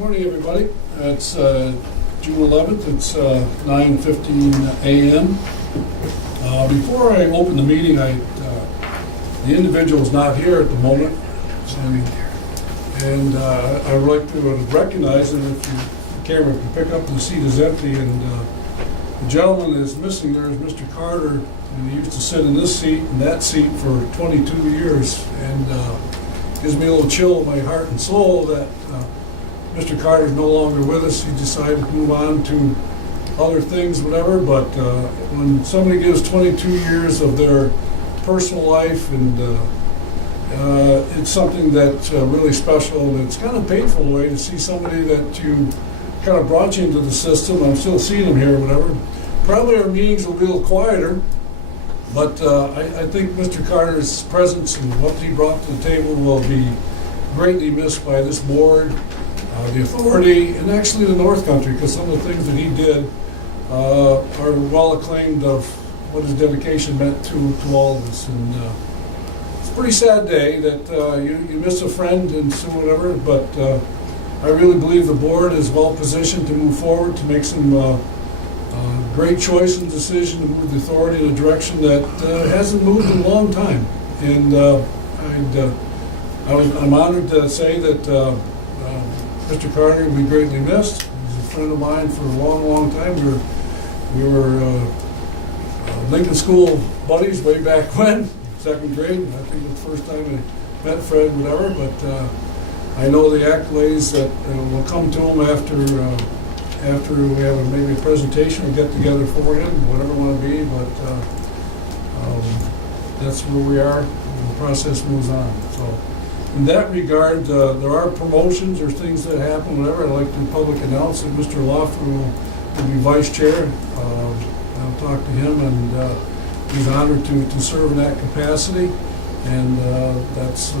Morning, everybody. It's June 11th. It's 9:15 a.m. Before I open the meeting, the individual is not here at the moment, and I would like to recognize him. If the camera can pick up, the seat is empty, and the gentleman that is missing there is Mr. Carter, and he used to sit in this seat and that seat for 22 years, and gives me a little chill in my heart and soul that Mr. Carter is no longer with us. He decided to move on to other things, whatever, but when somebody gives 22 years of their personal life, and it's something that's really special, and it's kind of painful in a way to see somebody that you kind of brought you into the system. I'm still seeing him here, whatever. Probably our meetings will be a little quieter, but I think Mr. Carter's presence and what he brought to the table will be greatly missed by this board, the authority, and actually the North Country, because some of the things that he did are well acclaimed of what his dedication meant to all of us. And it's a pretty sad day that you miss a friend and so whatever, but I really believe the board is well positioned to move forward, to make some great choice and decision to move the authority in a direction that hasn't moved in a long time. And I'm honored to say that Mr. Carter will be greatly missed. He's a friend of mine for a long, long time. We were Lincoln School buddies way back when, second grade. I think it's the first time I met Fred, whatever, but I know the accolades that will come to him after we have maybe a presentation or get together for him, whatever it want to be, but that's where we are, and the process moves on. So in that regard, there are promotions or things that happen, whatever. I'd like to public announce that Mr. Loffer will be vice chair. I'll talk to him, and he's honored to serve in that capacity. And that's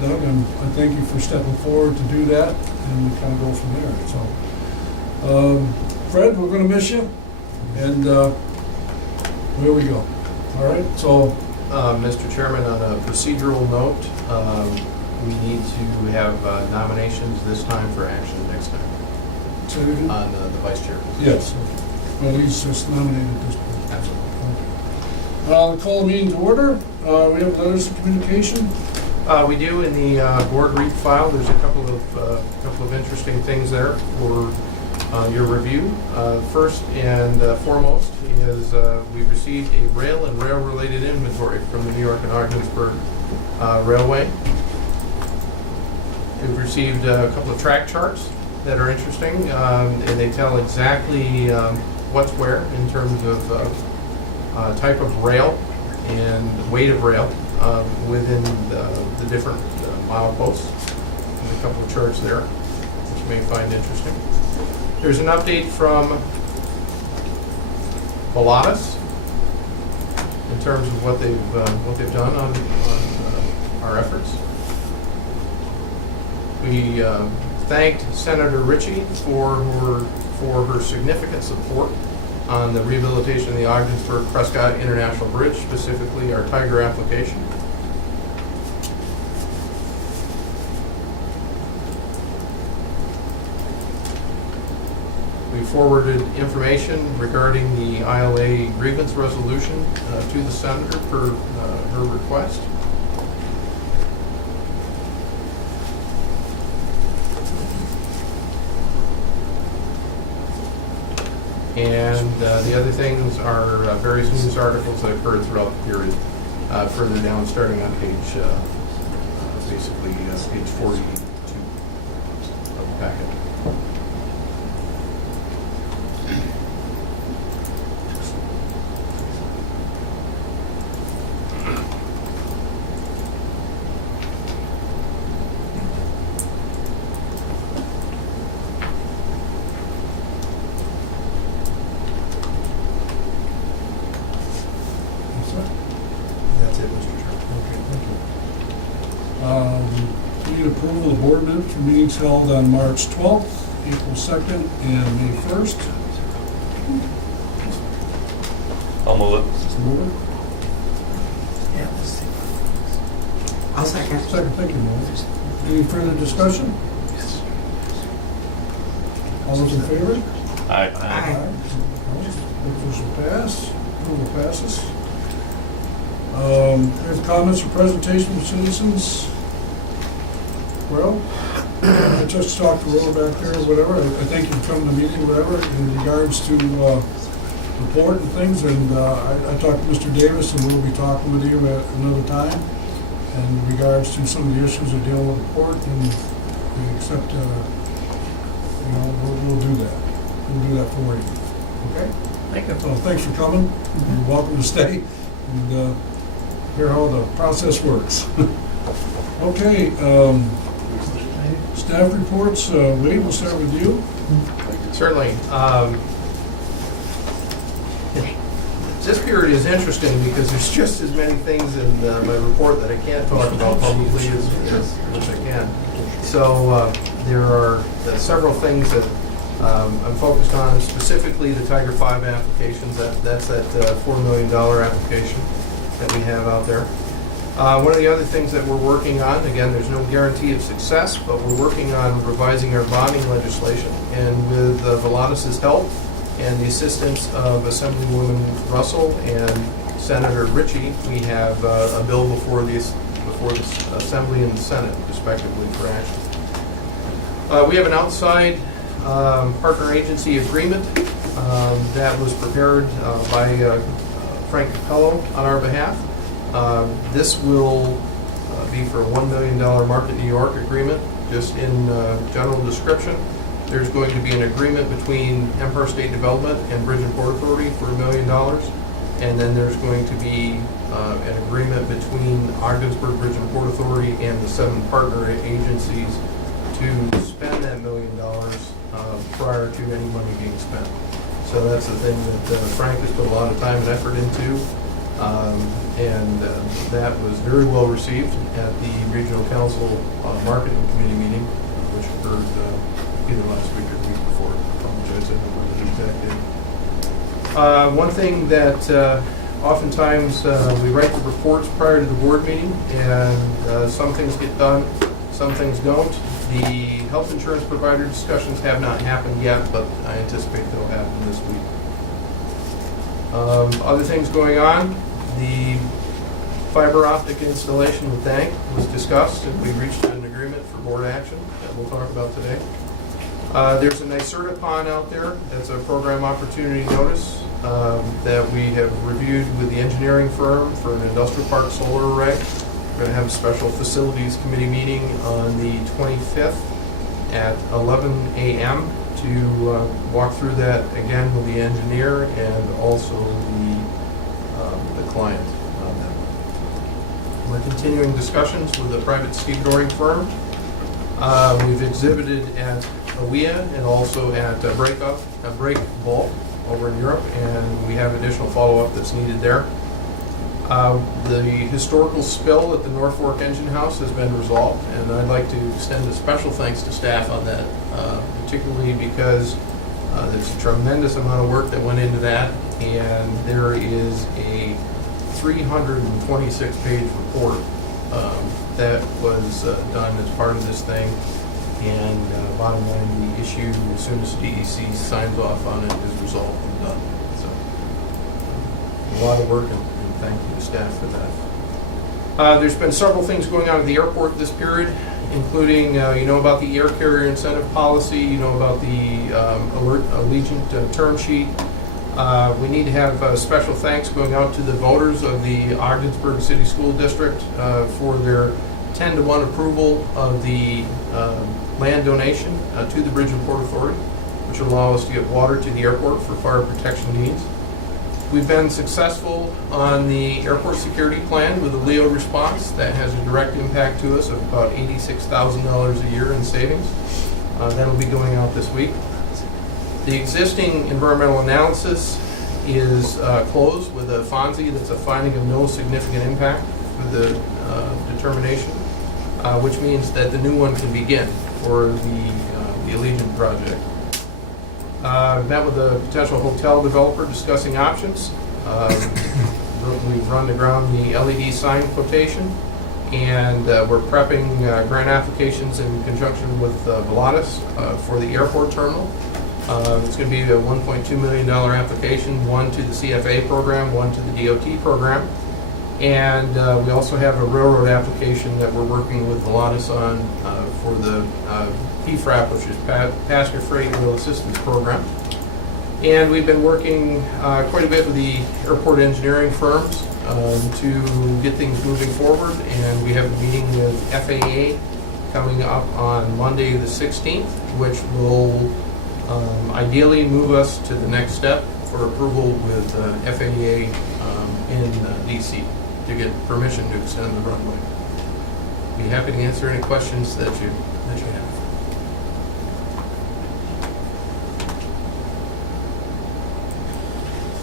Doug, and I thank you for stepping forward to do that, and we kind of go from there. So, Fred, we're going to miss you, and there we go. All right. So, Mr. Chairman, on a procedural note, we need to have nominations this time for action next time so on the vice chair position. yes. Well, he's just nominated at this point. Absolutely. I'll call the meeting to order. We have letters of communication. We do in the board read file. There's a couple of interesting things there for your review. First and foremost is we received a rail and rail-related inventory from the New York and Ogdensburg Railway. We've received a couple of track charts that are interesting, and they tell exactly what's where in terms of type of rail and weight of rail within the different mile posts. There's a couple of charts there, which you may find interesting. There's an update from Pilatus in terms of what they've done on our efforts. We thanked Senator Ritchie for her significant support on the rehabilitation of the Ogdensburg Prescott International Bridge, specifically our Tiger application. We forwarded information regarding the ILA grievance resolution to the Senator per her request. And the other things are various news articles that occurred throughout the period, further down, starting on page, basically page 42 of the packet. That's it, Mr. Chairman. Okay, thank you. We need approval of board minutes for meetings held on March 12th, April 2nd, and May 1st. I'll move it. Move it. Yeah, let's see. I'll second. Second, thank you, Moses. Any further discussion? All those in favor? Aye. Aye. Motion passed. Approval passes. We have comments or presentation from citizens. Well, I just talked to Roland back there or whatever. I thank you for coming to the meeting, whatever, in regards to report and things. And I talked to Mr. Davis, and we'll be talking with you at another time in regards to some of the issues we're dealing with the port. And we accept, we'll do that. We'll do that for you. Okay? Thank you. So thanks for coming. You're welcome to stay and hear how the process works. Okay, staff reports. Lee, we'll start with you. Certainly. This period is interesting because there's just as many things in my report that I can't talk about publicly as I can. So there are several things that I'm focused on, specifically the Tiger 5 applications. That's that $4 million application that we have out there. One of the other things that we're working on, again, there's no guarantee of success, but we're working on revising our bonding legislation. And with Volatis's help and the assistance of Assemblywoman Russell and Senator Ritchie, we have a bill before the Assembly and the Senate, respectively, for action. We have an outside partner agency agreement that was prepared by Frank Capello on our behalf. This will be for a $1 million Market New York agreement. Just in general description, there's going to be an agreement between Empire State Development and Bridge and Port Authority for $1 million. And then there's going to be an agreement between Ogdensburg Bridge and Port Authority and the 7 partner agencies to spend that $1 million prior to any money being spent. So that's the thing that Frank has put a lot of time and effort into. And that was very well received at the Regional Council Marketing Committee meeting, which occurred either last week or the week before. I apologize, I don't remember the exact date. One thing that oftentimes we write the reports prior to the board meeting, and some things get done, some things don't. The health insurance provider discussions have not happened yet, but I anticipate they'll happen this week. Other things going on, the fiber optic installation with Dank was discussed, and we reached an agreement for board action that we'll talk about today. There's a NYSERDA pond out there. That's a program opportunity notice that we have reviewed with the engineering firm for an industrial park solar array. We're going to have a special facilities committee meeting on the 25th at 11 a.m. to walk through that again with the engineer and also the client on that. We're continuing discussions with a private stevedoring firm. We've exhibited at OEA and also at Break Bulk over in Europe, and we have additional follow-up that's needed there. The historical spill at the North Fork Engine House has been resolved, and I'd like to extend a special thanks to staff on that, particularly because there's a tremendous amount of work that went into that, and there is a 326-page report that was done as part of this thing. And bottom line, the issue, as soon as DEC signs off on it, is resolved and done. So a lot of work, and thank you to staff for that. There's been several things going on at the airport this period, including you know about the air carrier incentive policy, you know about the Allegiant term sheet. We need to have special thanks going out to the voters of the Ogdensburg City School District for their 10-to-1 approval of the land donation to the Bridge and Port Authority, which will allow us to get water to the airport for fire protection needs. We've been successful on the airport security plan with the Leo response. That has a direct impact to us of about $86,000 a year in savings. That'll be going out this week. The existing environmental analysis is closed with a FONSI that's a finding of no significant impact with the determination, which means that the new one can begin for the Allegiant project. Met with a potential hotel developer discussing options. We've run to ground the LED sign quotation, and we're prepping grant applications in conjunction with Volatis for the airport terminal. It's going to be a $1.2 million application, one to the CFA program, one to the DOT program. And we also have a railroad application that we're working with Volatus on for the PFRAP, which is Passenger Freight Rail Assistance Program. And we've been working quite a bit with the airport engineering firms to get things moving forward. And we have a meeting with FAA coming up on Monday the 16th, which will ideally move us to the next step for approval with FAA in DC to get permission to extend the runway. Be happy to answer any questions that you have.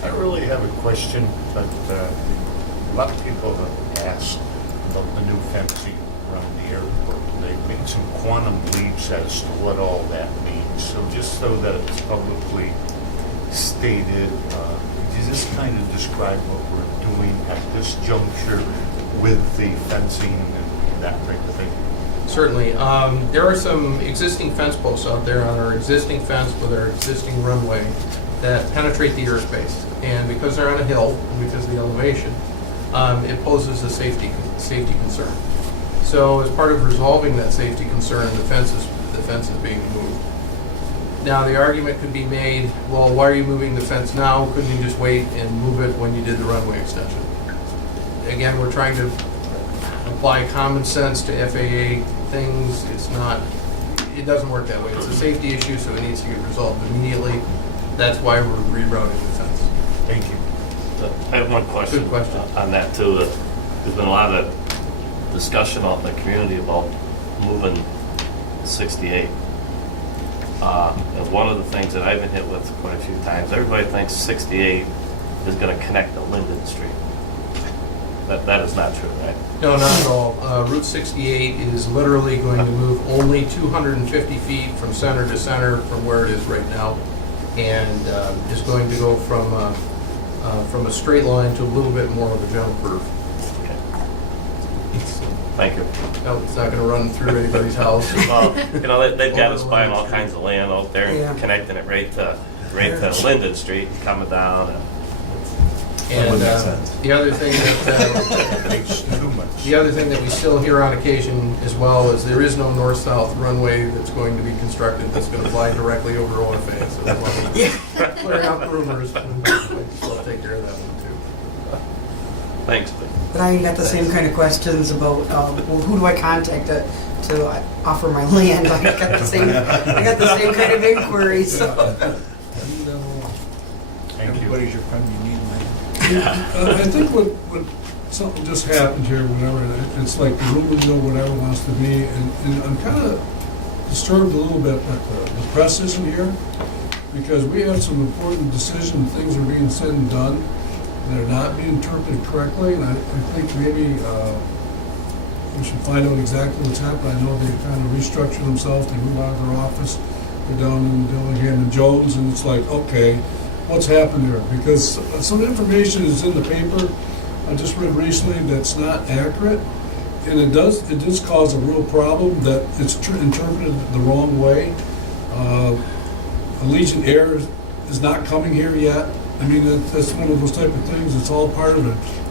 I really have a question, but a lot of people have asked about the new fencing around the airport. They've made some quantum leaps as to what all that means. So just so that it's publicly stated, could you just kind of describe what we're doing at this juncture with the fencing and that type of thing? Certainly. There are some existing fence posts out there on our existing fence with our existing runway that penetrate the airspace. And because they're on a hill, and because of the elevation, it poses a safety concern. So as part of resolving that safety concern, the fence is being moved. Now, the argument could be made, well, why are you moving the fence now? Couldn't you just wait and move it when you did the runway extension? Again, we're trying to apply common sense to FAA things. It doesn't work that way. It's a safety issue, so it needs to get resolved immediately. That's why we're rerouting the fence. Thank you. I have one question. Good question. On that too. There's been a lot of discussion out in the community about moving 68. And one of the things that I've been hit with quite a few times, everybody thinks 68 is going to connect to Linden Street. That is not true, right? No, not at all. Route 68 is literally going to move only 250 feet from center to center from where it is right now, and is going to go from a straight line to a little bit more of a jump curve. Thank you. No, it's not going to run through anybody's house. Well, they've got us buying all kinds of land out there and Yeah. connecting it right to Linden Street, coming down. And the other thing that Makes too much. the other thing that we still hear on occasion as well is there is no north-south runway that's going to be constructed that's going to fly directly over OFA. So as long as clearing up rumors, we'll take care of that one too. Thanks. But I got the same kind of questions about, well, who do I contact to offer my land? I got the same kind of inquiries. So. Thank you. Everybody's your friend, you need money. I think what something just happened here, whatever, and it's like the rumor mill, whatever it wants to be, and I'm kind of disturbed a little bit that the press isn't here, because we have some important decisions, things are being said and done, and they're not being interpreted correctly, and I think maybe we should find out exactly what's happened. I know they kind of restructured themselves, they moved out of their office, they're down in Dillingham and Jones, and it's like, okay, what's happened there? Because some information is in the paper I just read recently that's not accurate, and it does cause a real problem that it's interpreted the wrong way. Allegiant Air is not coming here yet. I mean, that's one of those type of things. It's all part of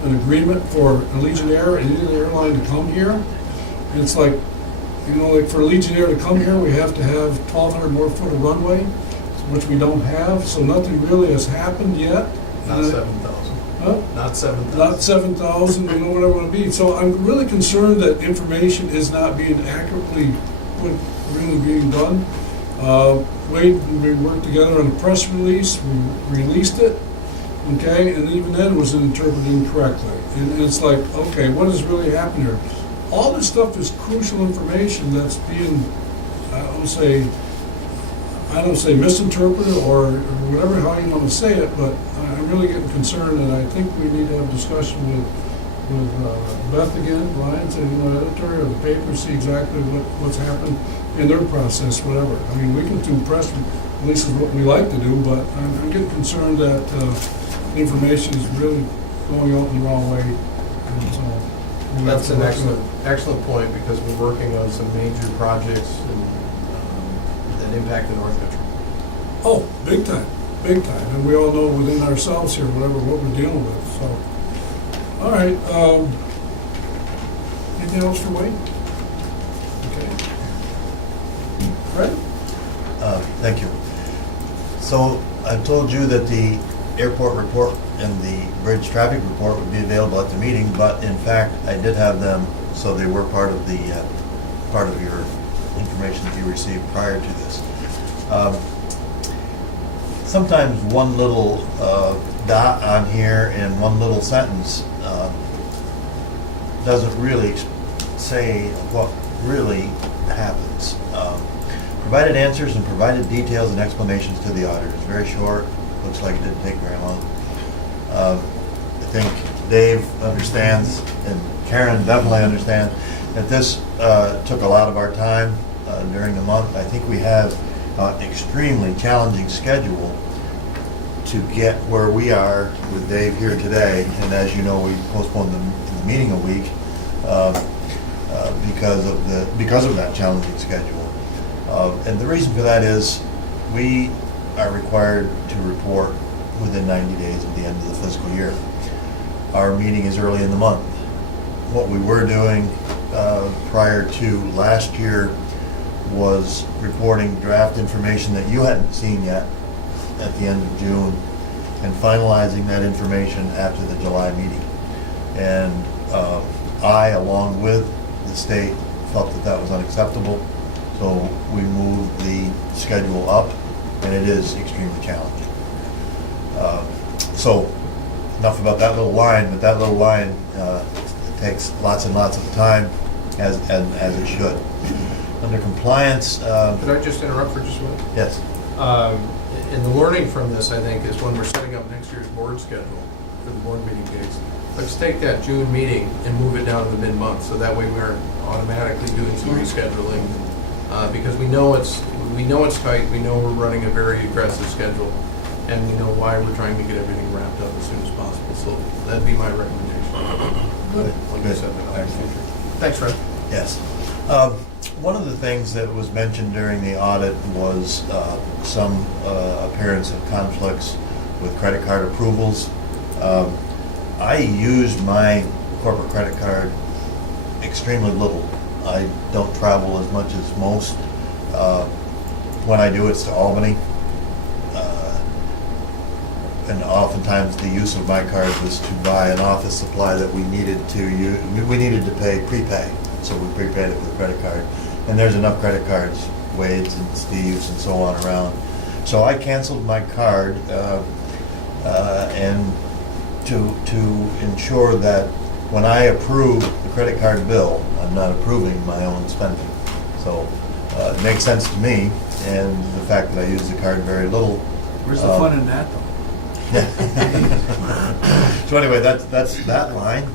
an agreement for Allegiant Air and any airline to come here. And it's like, like for Allegiant Air to come here, we have to have 1,200 more foot of runway, which we don't have, so nothing really has happened yet. Not 7,000. Huh? Not 7,000. Not 7,000, what I want to be. So I'm really concerned that information is not being accurately really being done. Wade, we worked together on a press release, we released it, okay, and even then it was interpreted incorrectly. And it's like, okay, what has really happened here? All this stuff is crucial information that's being, I don't say misinterpreted or whatever, how you want to say it, but I'm really getting concerned, and I think we need to have a discussion with Beth again, Ryan's editor of the paper, see exactly what's happened in their process, whatever. I mean, we can do press releases, what we like to do, but I'm getting concerned that information is really going out in the wrong way. And so That's an excellent point, because we're working on some major projects that impact the North Metro. Oh, big time, and we all know within ourselves here, what we're dealing with, so. All right, anything else for Wade? Okay. Fred? Thank you. So I told you that the airport report and the bridge traffic report would be available at the meeting, but in fact, I did have them, so they were part of your information that you received prior to this. Sometimes one little dot on here and one little sentence doesn't really say what really happens. Provided answers and provided details and explanations to the auditors. Very short, looks like it didn't take very long. I think Dave understands, and Karen definitely understands, that this took a lot of our time during the month. I think we have an extremely challenging schedule to get where we are with Dave here today. And as you know, we postponed the meeting a week because of that challenging schedule. And the reason for that is we are required to report within 90 days of the end of the fiscal year. Our meeting is early in the month. What we were doing prior to last year was reporting draft information that you hadn't seen yet at the end of June and finalizing that information after the July meeting. And I, along with the state, felt that that was unacceptable. So we moved the schedule up, and it is extremely challenging. So enough about that little line, but that little line takes lots and lots of time, as it should. Under compliance. Could I just interrupt for just a minute? Yes. And the learning from this, I think, is when we're setting up next year's board schedule for the board meeting dates, let's take that June meeting and move it down to the mid-month, so that way we aren't automatically doing some rescheduling. Because we know it's tight, we know we're running a very aggressive schedule, and we know why we're trying to get everything wrapped up as soon as possible. So that'd be my recommendation. Good. When you set that up in the future. Thanks, Fred. Yes. One of the things that was mentioned during the audit was some appearance of conflicts with credit card approvals. I used my corporate credit card extremely little. I don't travel as much as most. When I do, it's to Albany. And oftentimes the use of my card was to buy an office supply that we needed to prepay. So we prepaid it with a credit card. And there's enough credit cards, Wade's and Steve's and so on around. So I canceled my card and to ensure that when I approve the credit card bill, I'm not approving my own spending. So it makes sense to me, and the fact that I use the card very little. Where's the fun in that, though? So anyway, that's that line.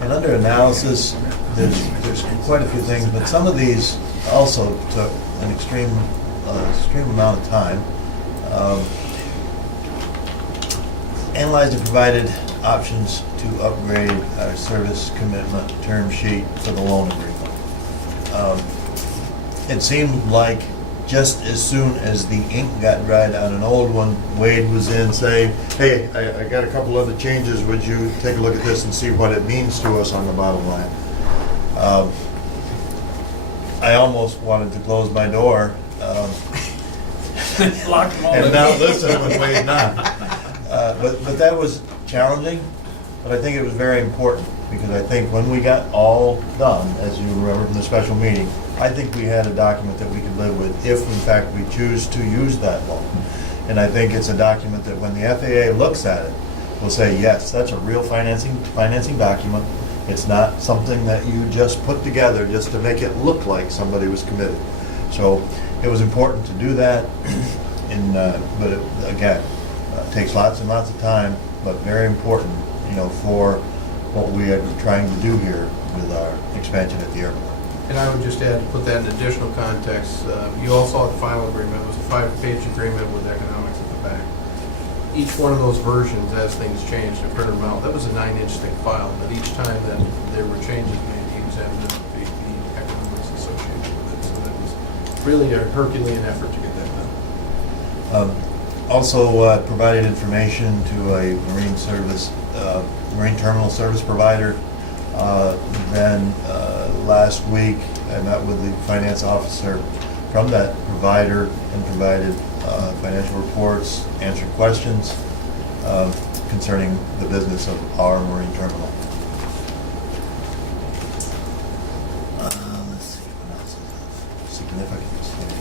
And under analysis, there's quite a few things, but some of these also took an extreme amount of time. Analyzed and provided options to upgrade our service commitment term sheet for the loan agreement. It seemed like just as soon as the ink got dried on an old one, Wade was in saying, hey, I got a couple other changes, would you take a look at this and see what it means to us on the bottom line? I almost wanted to close my door and not listen when Wade not. But that was challenging, but I think it was very important, because I think when we got all done, as you remember from the special meeting, I think we had a document that we could live with if, in fact, we choose to use that loan. And I think it's a document that when the FAA looks at it, will say, yes, that's a real financing document. It's not something that you just put together just to make it look like somebody was committed. So it was important to do that, but it, again, takes lots and lots of time, but very important, for what we are trying to do here with our expansion at the airport. And I would just add, to put that in additional context, you all saw the final agreement. It was a 5-page agreement with economics at the back. Each one of those versions, as things changed, I printed them out. That was a 9-inch thick file, but each time that there were changes made, he was having to update the economics associated with it. So that was really a Herculean effort to get that done. Also provided information to a marine terminal service provider. Then last week, I met with the finance officer from that provider and provided financial reports, answered questions concerning the business of our marine terminal. Let's see, what else is of significance here?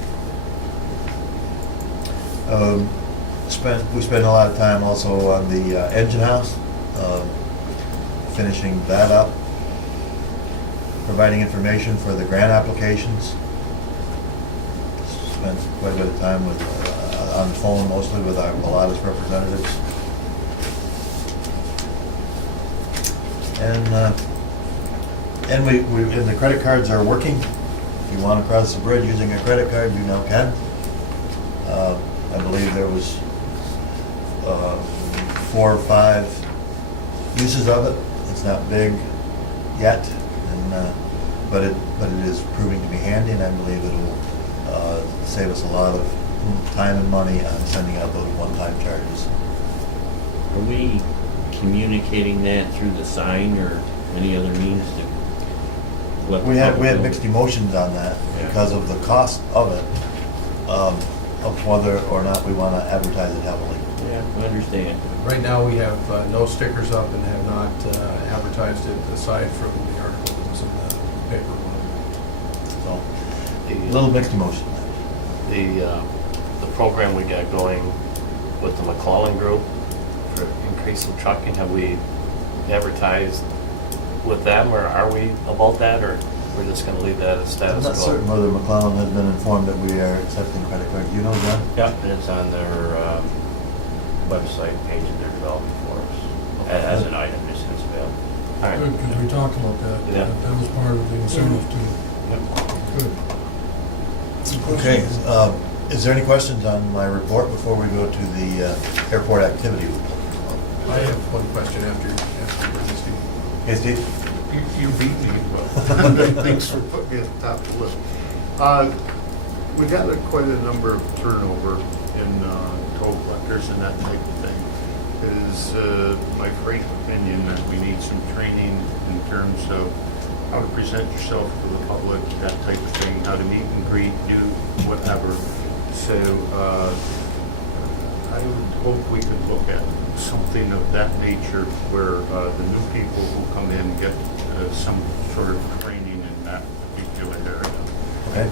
We spent a lot of time also on the engine house, finishing that up, providing information for the grant applications. Spent quite a bit of time with, on the phone mostly with our Pilatus representatives. And the credit cards are working. If you want to cross the bridge using a credit card, you now can. I believe there was 4 or 5 uses of it. It's not big yet, but it is proving to be handy, and I believe it'll save us a lot of time and money on sending out those one-time charges. Are we communicating that through the sign or any other means to let the We had public know? mixed emotions on that Yeah. because of the cost of it, of whether or not we want to advertise it heavily. Yeah, I understand. Right now, we have no stickers up and have not advertised it aside from the article that was in the paper. So, a little mixed emotion. The program we got going with the McClellan Group for increasing trucking, have we advertised with them, or are we about that, or we're just gonna leave that as I'm status not certain quo? whether McClellan has been informed that we are accepting credit cards. Do you know, John? Yep, it's on their website page that they're developing for us, as an item, just as available. All right. Good, because we talked about that. Yeah. That was part of the incentive too. Good. Okay, is there any questions on my report before we go to the airport activity report? I have one question after Steve. Hey, Steve? You beat me, well, thanks for putting me at the top of the list. We got quite a number of turnover in toll collectors and that type of thing. Is my frank opinion that we need some training in terms of how to present yourself to the public, that type of thing, how to meet and greet, do whatever. So I would hope we could look at something of that nature where the new people who come in get some sort of training in that particular area. Okay.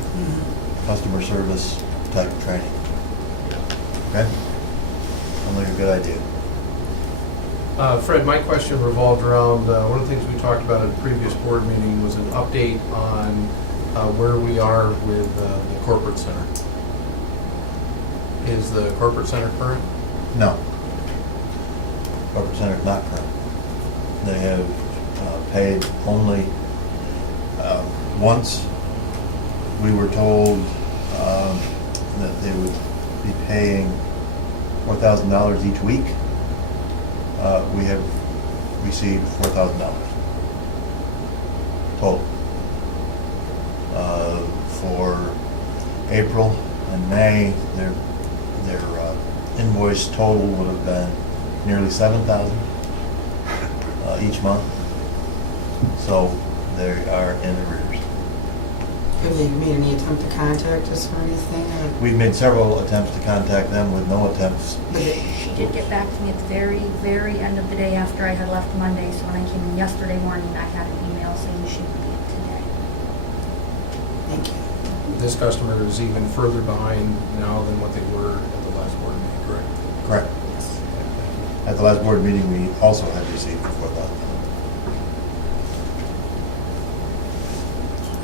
Customer service type training. Okay? Sounds like a good idea. Fred, my question revolved around, one of the things we talked about at a previous board meeting was an update on where we are with the corporate center. Is the corporate center current? No. Corporate Center is not current. They have paid only once. We were told that they would be paying $4,000 each week. We have received $4,000 total. For April and May, their invoice total would have been nearly $7,000 each month. So they are in arrears. Have they made any attempt to contact us or anything? We've made several attempts to contact them with no attempts. She did get back to me at the very, very end of the day after I had left Monday, so when I came in yesterday morning, I had an email saying she would be in today. Thank you. This customer is even further behind now than what they were at the last board meeting, correct? Correct. At the last board meeting, we also had received $4,000.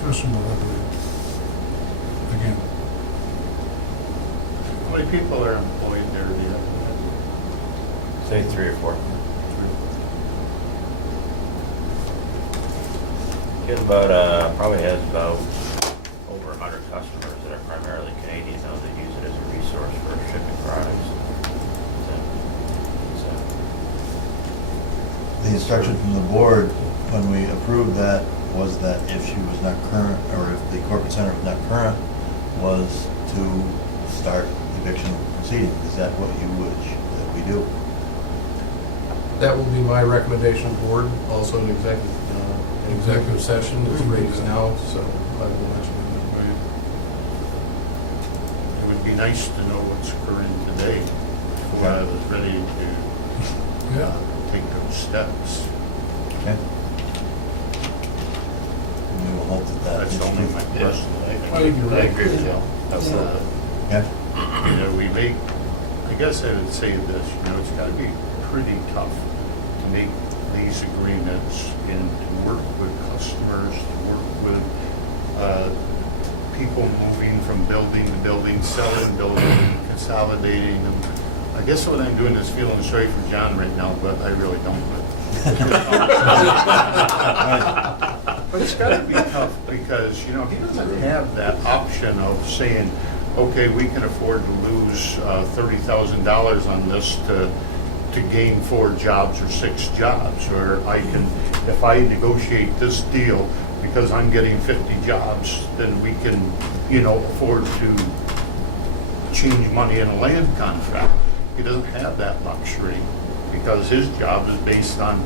Question will have again. How many people are employed there? Do you have? Say 3 or 4. It about, probably has about over 100 customers that are primarily Canadian, though, that use it as a resource for shipping products. The instruction from the board, when we approved that, was that if she was not current, or if the corporate center was not current, was to start jurisdictional proceeding. Is that what you wish that we do? That will be my recommendation, board, also an executive session that's raised now, so I will mention It would be nice to know what's occurring today before I was ready to Yeah. take those steps. Okay. And we will hope that That's only my personal. I think you're I right. agree with you. Absolutely. Yeah. We make, I guess I would say this, it's gotta be pretty tough to make these agreements and to work with customers, to work with, people moving from building to building, selling buildings, consolidating them. I guess what I'm doing is feeling sorry for John right now, but I really don't. But it's gotta be tough because, he doesn't have that option of saying, okay, we can afford to lose $30,000 on this to gain 4 jobs or 6 jobs, or I can, if I negotiate this deal because I'm getting 50 jobs, then we can, afford to change money in a land contract. He doesn't have that luxury because his job is based on,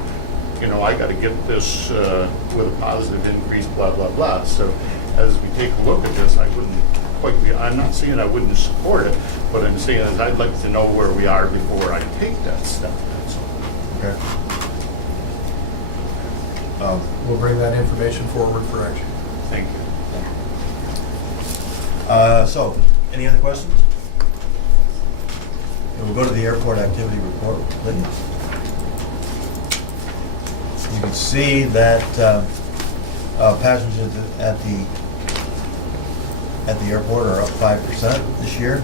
I got to get this with a positive increase, blah, blah, blah. So as we take a look at this, I wouldn't quite be, I'm not saying I wouldn't support it, but I'm saying is I'd like to know where we are before I take that step. That's all. Okay. We'll bring that information forward for action. Thank you. So, any other questions? And we'll go to the airport activity report. Lydia. You can see that passengers at the airport are up 5% this year.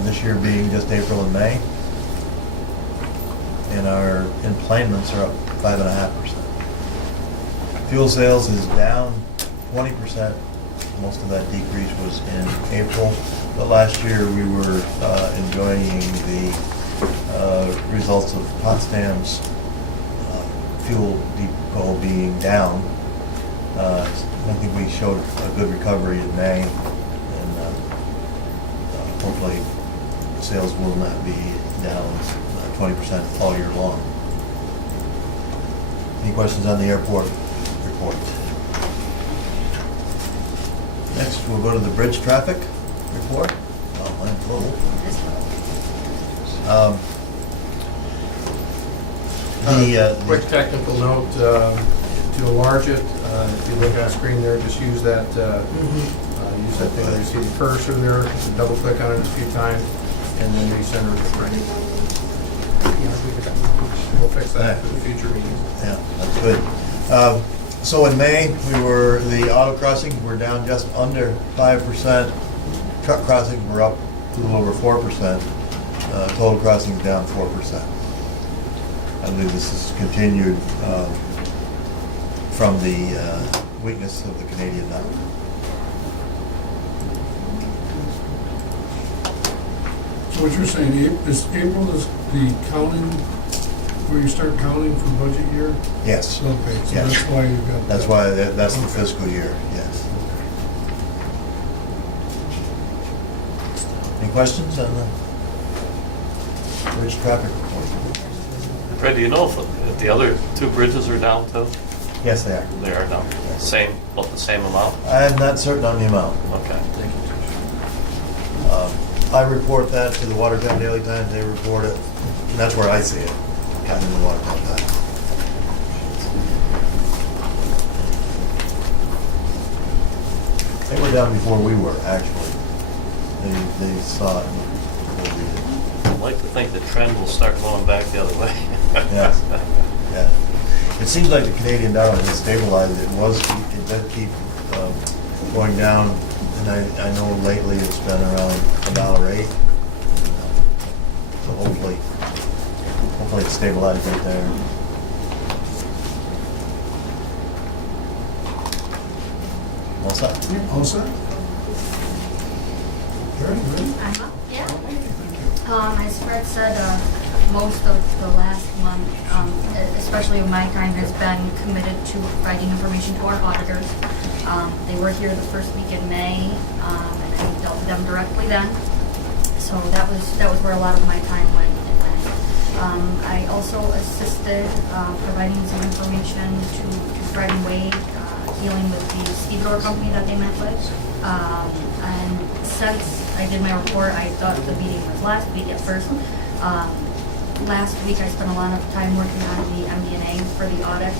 This year being just April and May, and our enplanements are up 5.5%. Fuel sales is down 20%. Most of that decrease was in April, but last year we were enjoying the results of Potsdam's fuel depot being down. I think we showed a good recovery in May, and hopefully sales will not be down 20% all year long. Any questions on the airport report? Next, we'll go to the bridge traffic report. Oh, mine's low. Quick technical note, to enlarge it, if you look at the screen there, just use that use that thing where you see the cursor there, double click on it a few times, and then recenter it to print. We'll fix that for the future meetings. Yeah, that's good. So in May, the auto crossings were down just under 5%. Truck crossings were up a little over 4%. Total crossings down 4%. I believe this is continued from the weakness of the Canadian dollar. So what you're saying, April is the counting, where you start counting for budget year? Yes. Okay, so Yes. that's why you've got. That's why, that's the fiscal year, yes. Any questions on the bridge traffic report? Fred, do you know if the other 2 bridges are down too? Yes, they are. They are down. Yes. About the same amount? I'm not certain on the amount. Okay, thank you. I report that to the Watertown Daily Times, they report it, and that's where I see it, in the Watertown Times. They were down before we were, actually. They saw it before we did. I'd like to think the trend will start going back the other way. Yeah. Yeah. It seems like the Canadian dollar has stabilized. It did keep going down, and I know lately it's been around $1.08. So hopefully it's stabilized right there. All set? All set? Very good. Yeah. As Fred said, most of the last month, especially of my time, has been committed to providing information to our auditors. They were here the first week in May, and I dealt with them directly then. So that was where a lot of my time went. I also assisted providing some information to Fred and Wade, dealing with the stevedore company that they met with. And since I did my report, I thought the meeting was last week at first. Last week, I spent a lot of time working on the MD&A for the audit,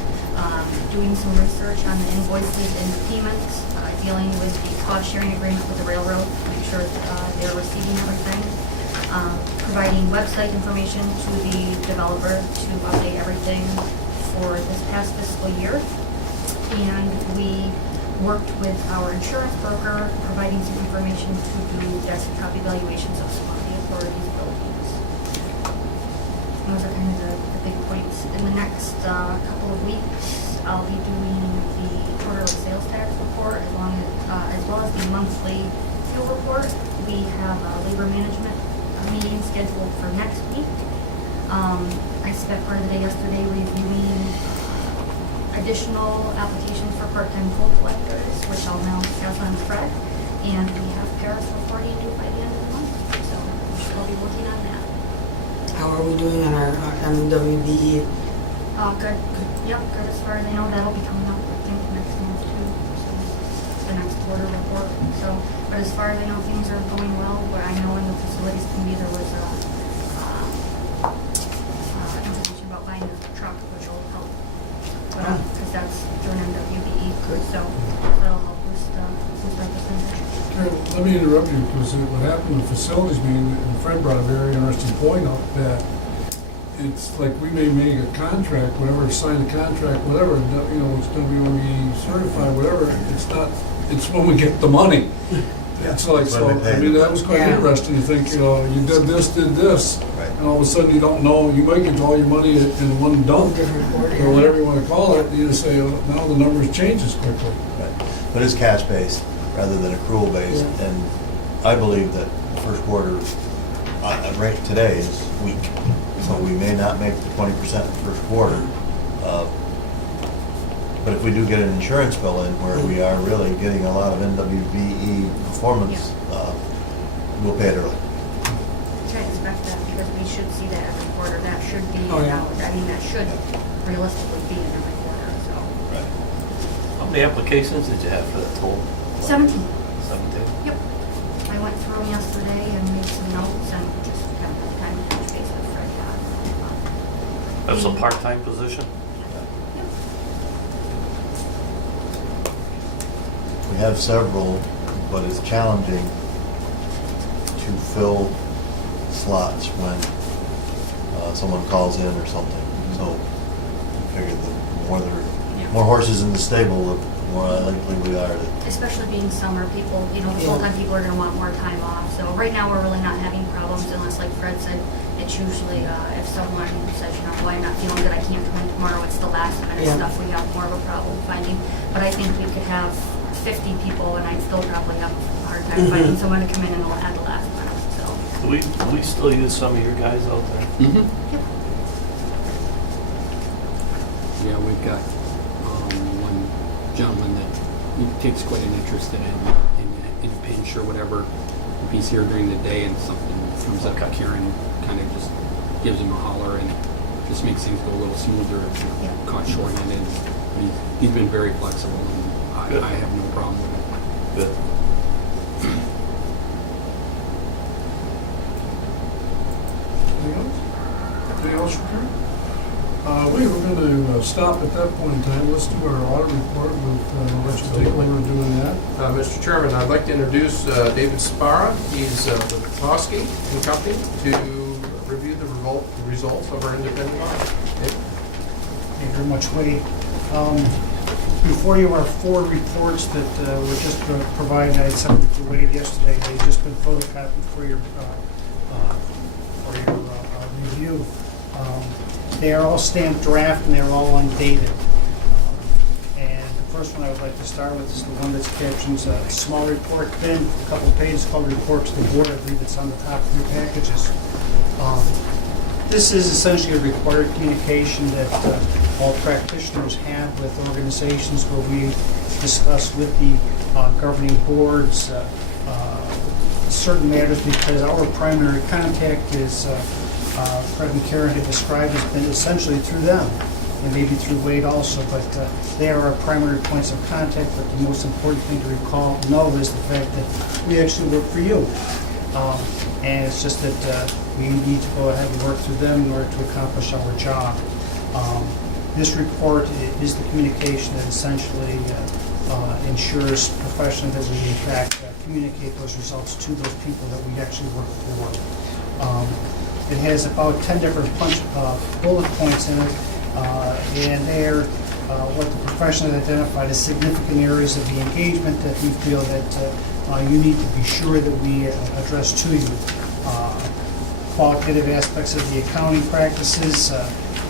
doing some research on the invoices and payments, dealing with the cost sharing agreement with the railroad, make sure they're receiving everything, providing website information to the developer to update everything for this past fiscal year. And we worked with our insurance broker, providing some information to do desktop evaluations of some of the authorities' buildings. Those are kind of the big points. In the next couple of weeks, I'll be doing the quarterly sales tax report as well as the monthly fuel report. We have a labor management meeting scheduled for next week. I spent part of the day yesterday reviewing additional applications for part-time coal collectors, which I'll now discuss on Fred. And we have Paris reporting due by the end of the month, so I'll be working on that. How are we doing on our MWBE? Good. Yep, good as far as I know. That'll be coming up, I think, next month too. So the next quarter report. So, but as far as I know, things are going well. Where I know in the facilities committee there was information about buying a truck, which will help. Because that's through an MWBE. Good. So that'll help boost our percentage. Carol, let me interrupt you, because what happened in the facilities meeting, and Fred brought a very interesting point up, that it's like we may make a contract, whatever, sign a contract, whatever, you know, it's WME certified, whatever, it's not, it's when we get the money. It's like, so, I mean, that was quite interesting to think, you know, you did this, Right. and all of a sudden you don't know, you might get all your money in one dump, or whatever you want to call it, you just say, oh, now the numbers changes quickly. Right. But it's cash-based rather than accrual-based, Yeah. and I believe that the first quarter, rate today is weak. So we may not make the 20% in the first quarter. But if we do get an insurance bill in where we are really getting a lot of NWBE performance, we'll pay it early. I expect that because we should see that every quarter. That should be, Oh, yeah. I mean, that should realistically be in every quarter, so. Right. How many applications did you have for that toll? 17. 17? Yep. I went through them yesterday and made some notes and just haven't had time to touch base with Fred yet. That's a part-time position? We have several, but it's challenging to fill slots when someone calls in or something. So I figure the more horses in the stable, the more likely we are to. Especially being summer, people, you know, the full-time people are gonna want more time off. So right now, we're really not having problems unless, like Fred said, it's usually, if someone says, you know, well, I'm not feeling good, I can't come in tomorrow, it's the last minute stuff we have more of a problem finding. But I think we could have 50 people and I'd still probably have a hard time finding someone to come in and at the last minute, so. Do we still use some of your guys out there? Yep. Yeah, we've got one gentleman that he takes quite an interest in a pinch or whatever. If he's here during the day and something comes up, Karen kind of just gives him a holler and just makes things go a little smoother if you're caught short-handed. He's been very flexible and I have no problem with it. Good. Anything else for Karen? We were going to stop at that point in time. Let's do our audit report. We'll let you take over doing that. Mr. Chairman, I'd like to introduce David Sparra. He's with Toski and Company to review the results of our independent audit. Thank you very much, Wade. Before you are 4 reports that were just provided. I sent them to Wade yesterday. They've just been photocopied for your review. They are all stamped draft and they're all undated. And the first one I would like to start with is the one that's captioned small report, thin, a couple of pages called report to the board. I believe it's on the top of your packages. This is essentially a required communication that all practitioners have with organizations where we discuss with the governing boards certain matters because our primary contact is, Fred and Karen had described, has been essentially through them, and maybe through Wade also, but they are our primary points of contact. But the most important thing to know is the fact that we actually work for you. And it's just that we need to go ahead and work through them in order to accomplish our job. This report is the communication that essentially ensures professionally that we in fact communicate those results to those people that we actually work for. It has about 10 different bullet points in it, and they're what the professional has identified as significant areas of the engagement that we feel that you need to be sure that we address to you. Qualitative aspects of the accounting practices,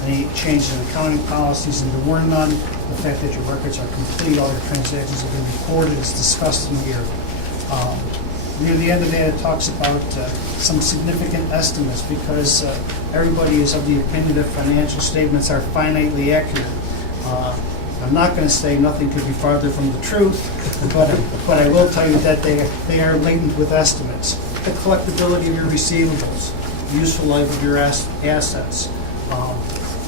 any changes in accounting policies, and there were none. The fact that your records are complete, all your transactions have been recorded, is discussed in here. Near the end of that, it talks about some significant estimates because everybody is of the opinion that financial statements are finitely accurate. I'm not going to say nothing could be farther from the truth, but I will tell you that they are laden with estimates. The collectability of your receivables, the useful life of your assets.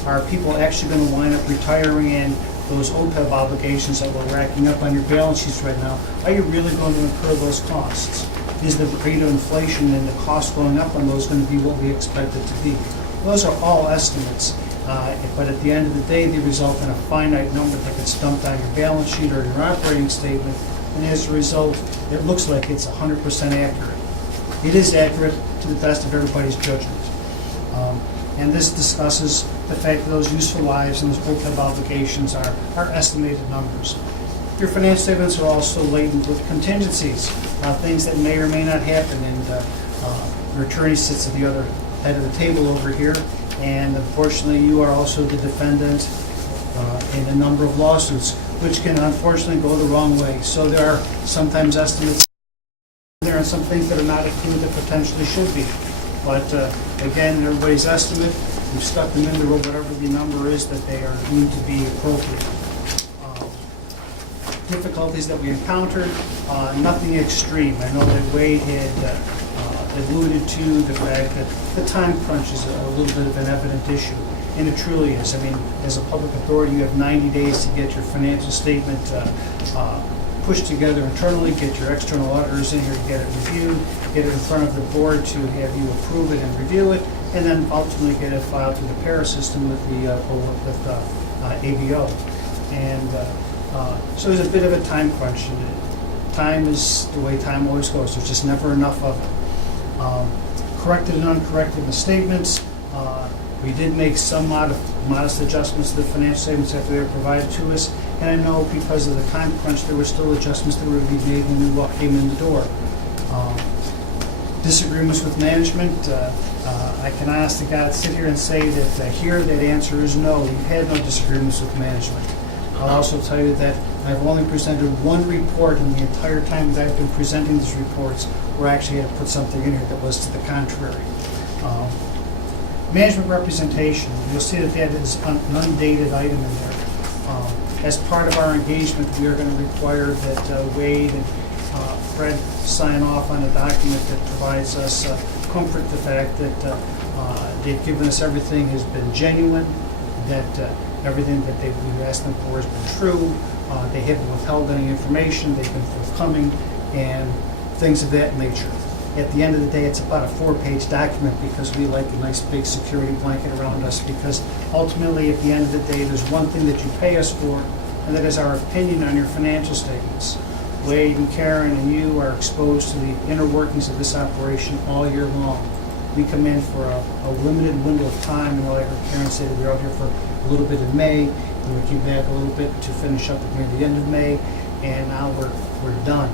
Are people actually going to wind up retiring, and those OPEB obligations that we're racking up on your balance sheets right now, are you really going to incur those costs? Is the rate of inflation and the cost going up on those going to be what we expect it to be? Those are all estimates, but at the end of the day, they result in a finite number that gets dumped on your balance sheet or your operating statement, and as a result, it looks like it's 100% accurate. It is accurate to the best of everybody's judgment. And this discusses the fact that those useful lives and those OPEB obligations are estimated numbers. Your financial statements are also laden with contingencies, things that may or may not happen, and your attorney sits at the other head of the table over here, and unfortunately you are also the defendant in a number of lawsuits, which can unfortunately go the wrong way. So there are sometimes estimates there and some things that are not accrued that potentially should be. But again, everybody's estimate, we've stuck them in there, whatever the number is that they need to be appropriate. Difficulties that we encountered, nothing extreme. I know that Wade had alluded to the fact that the time crunch is a little bit of an evident issue, and it truly is. I mean, as a public authority, you have 90 days to get your financial statement pushed together internally, get your external auditors in here to get it reviewed, get it in front of the board to have you approve it and review it, and then ultimately get it filed through the PARA system with the ABO. And so there's a bit of a time crunch. Time is the way time always goes. There's just never enough of it. Corrected and uncorrected misstatements. We did make some modest adjustments to the financial statements after they were provided to us. And I know because of the time crunch, there were still adjustments that were to be made when we came in the door. Disagreements with management. I can honest to God sit here and say that here that answer is no. We've had no disagreements with management. I'll also tell you that I've only presented one report in the entire time that I've been presenting these reports where I actually had to put something in here that was to the contrary. Management representation, you'll see that that is an undated item in there. As part of our engagement, we are going to require that Wade and Fred sign off on a document that provides us comfort the fact that they've given us everything has been genuine, that everything that we've asked them for has been true, they haven't withheld any information, they've been forthcoming, and things of that nature. At the end of the day, it's about a 4-page document because we like a nice big security blanket around us, because ultimately at the end of the day, there's one thing that you pay us for, and that is our opinion on your financial statements. Wade and Karen and you are exposed to the inner workings of this operation all year long. We come in for a limited window of time, and like Karen said, we were out here for a little bit in May, and we came back a little bit to finish up near the end of May, and now we're done.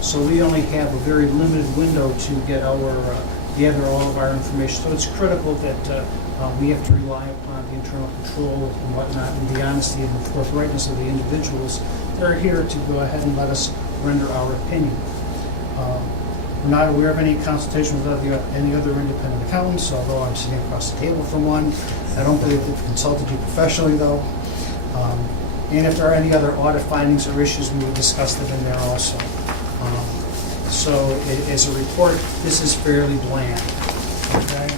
So we only have a very limited window to gather all of our information. So it's critical that we have to rely upon the internal control and whatnot, and the honesty and the forthrightness of the individuals that are here to go ahead and let us render our opinion. We're not aware of any consultation with any other independent accountants, although I'm sitting across the table from one. I don't believe they've consulted you professionally, though. And if there are any other audit findings or issues, we will discuss them in there also. So as a report, this is fairly bland, okay?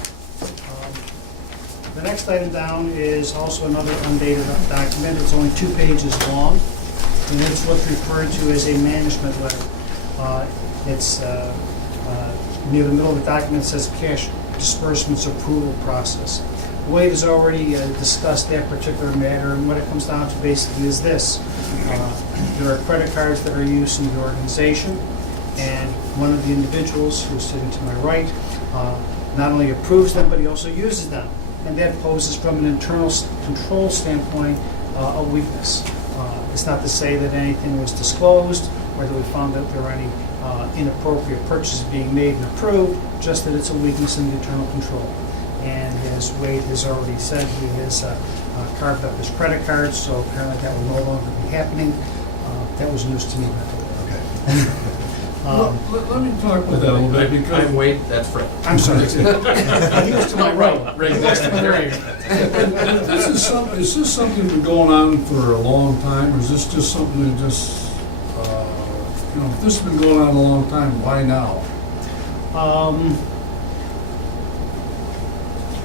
The next item down is also another undated document. It's only 2 pages long, and it's what's referred to as a management letter. It's near the middle of the document, it says cash disbursements approval process. Wade has already discussed that particular matter, and what it comes down to basically is this. There are credit cards that are used in the organization, and one of the individuals who's sitting to my right not only approves them, but he also uses them. And that poses, from an internal control standpoint, a weakness. It's not to say that anything was disclosed or that we found that there were any inappropriate purchases being made and approved, just that it's a weakness in the internal control. And as Wade has already said, he has carved up his credit cards, so apparently that will no longer be happening. That was news to me, by the way. Okay. Let me talk with that a little bit, because I'm Wade, that's Fred. I'm sorry. He was to my right. Right next to me, there you go. is this something that's been going on for a long time, or is this just something that just, if this has been going on a long time, why now?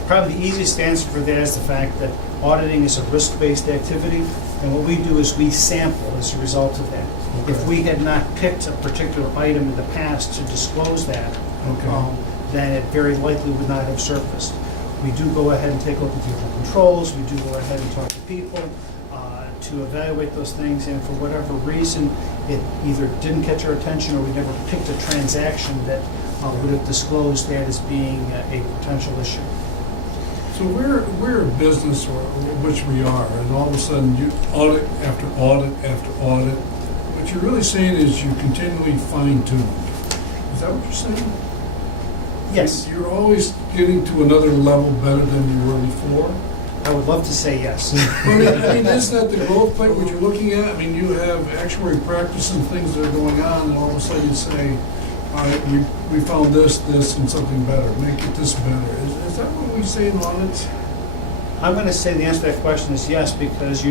Probably the easiest answer for that is the fact that auditing is a risk-based activity, and what we do is we sample as a result of that. Okay. If we had not picked a particular item in the past to disclose that, Okay. then it very likely would not have surfaced. We do go ahead and take a look at the different controls, we do go ahead and talk to people to evaluate those things, and for whatever reason, it either didn't catch our attention or we never picked a transaction that would have disclosed that as being a potential issue. So we're a business, or which we are, and all of a sudden you audit after audit after audit. What you're really saying is you continually fine tune. Is that what you're saying? Yes, You're always getting to another level better than you were before? I would love to say yes. Well, I mean, isn't that the growth plate, what you're looking at? I mean, you have actuary practice and things that are going on, and all of a sudden you say, all right, we found this, and something better. Make it this better. Is that what we say in audits? I'm going to say the answer to that question is yes, because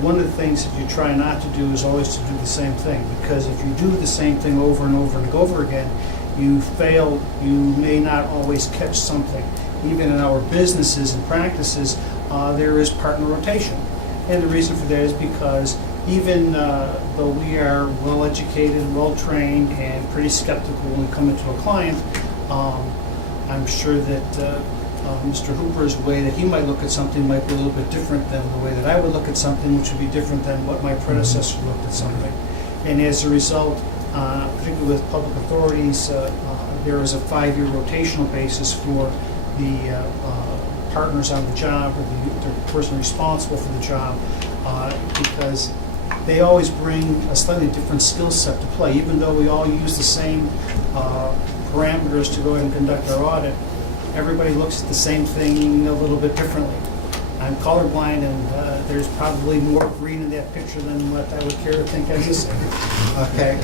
one of the things that you try not to do is always to do the same thing, because if you do the same thing over and over and over again, you fail, you may not always catch something. Even in our businesses and practices, there is partner rotation. And the reason for that is because even though we are well-educated, well-trained, and pretty skeptical when we come into a client, I'm sure that Mr. Hooper's way that he might look at something might be a little bit different than the way that I would look at something, which would be different than what my predecessor looked at something. And as a result, particularly with public authorities, there is a 5-year rotational basis for the partners on the job, or the person responsible for the job, because they always bring a slightly different skill set to play. Even though we all use the same parameters to go ahead and conduct our audit, everybody looks at the same thing a little bit differently. I'm colorblind, and there's probably more green in that picture than what I would care to think I was. Okay,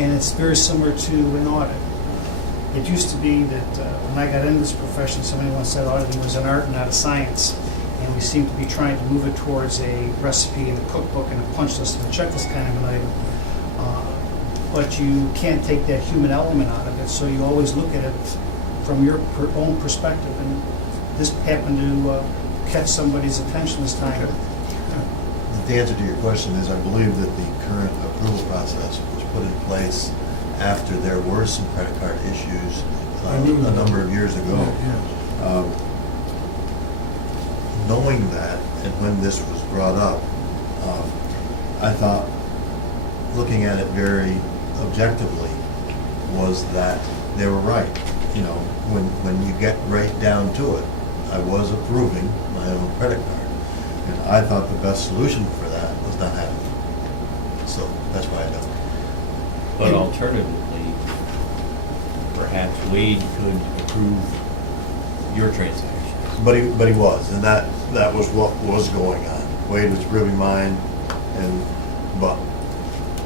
and it's very similar to an audit. It used to be that when I got into this profession, somebody once said auditing was an art, not a science. And we seem to be trying to move it towards a recipe and a cookbook and a punch list and a checklist kind of an item. But you can't take that human element out of it, so you always look at it from your own perspective. And this happened to catch somebody's attention this time. The answer to your question is, I believe that the current approval process was put in place after there were some credit card issues a number of years ago. Yeah. Knowing that, and when this was brought up, I thought, looking at it very objectively, was that they were right. You know, when you get right down to it, I was approving my own credit card. And I thought the best solution for that was not having it. So that's why I don't. But alternatively, perhaps Wade could approve your transactions. But he was, and that was what was going on. Wade was approving mine, but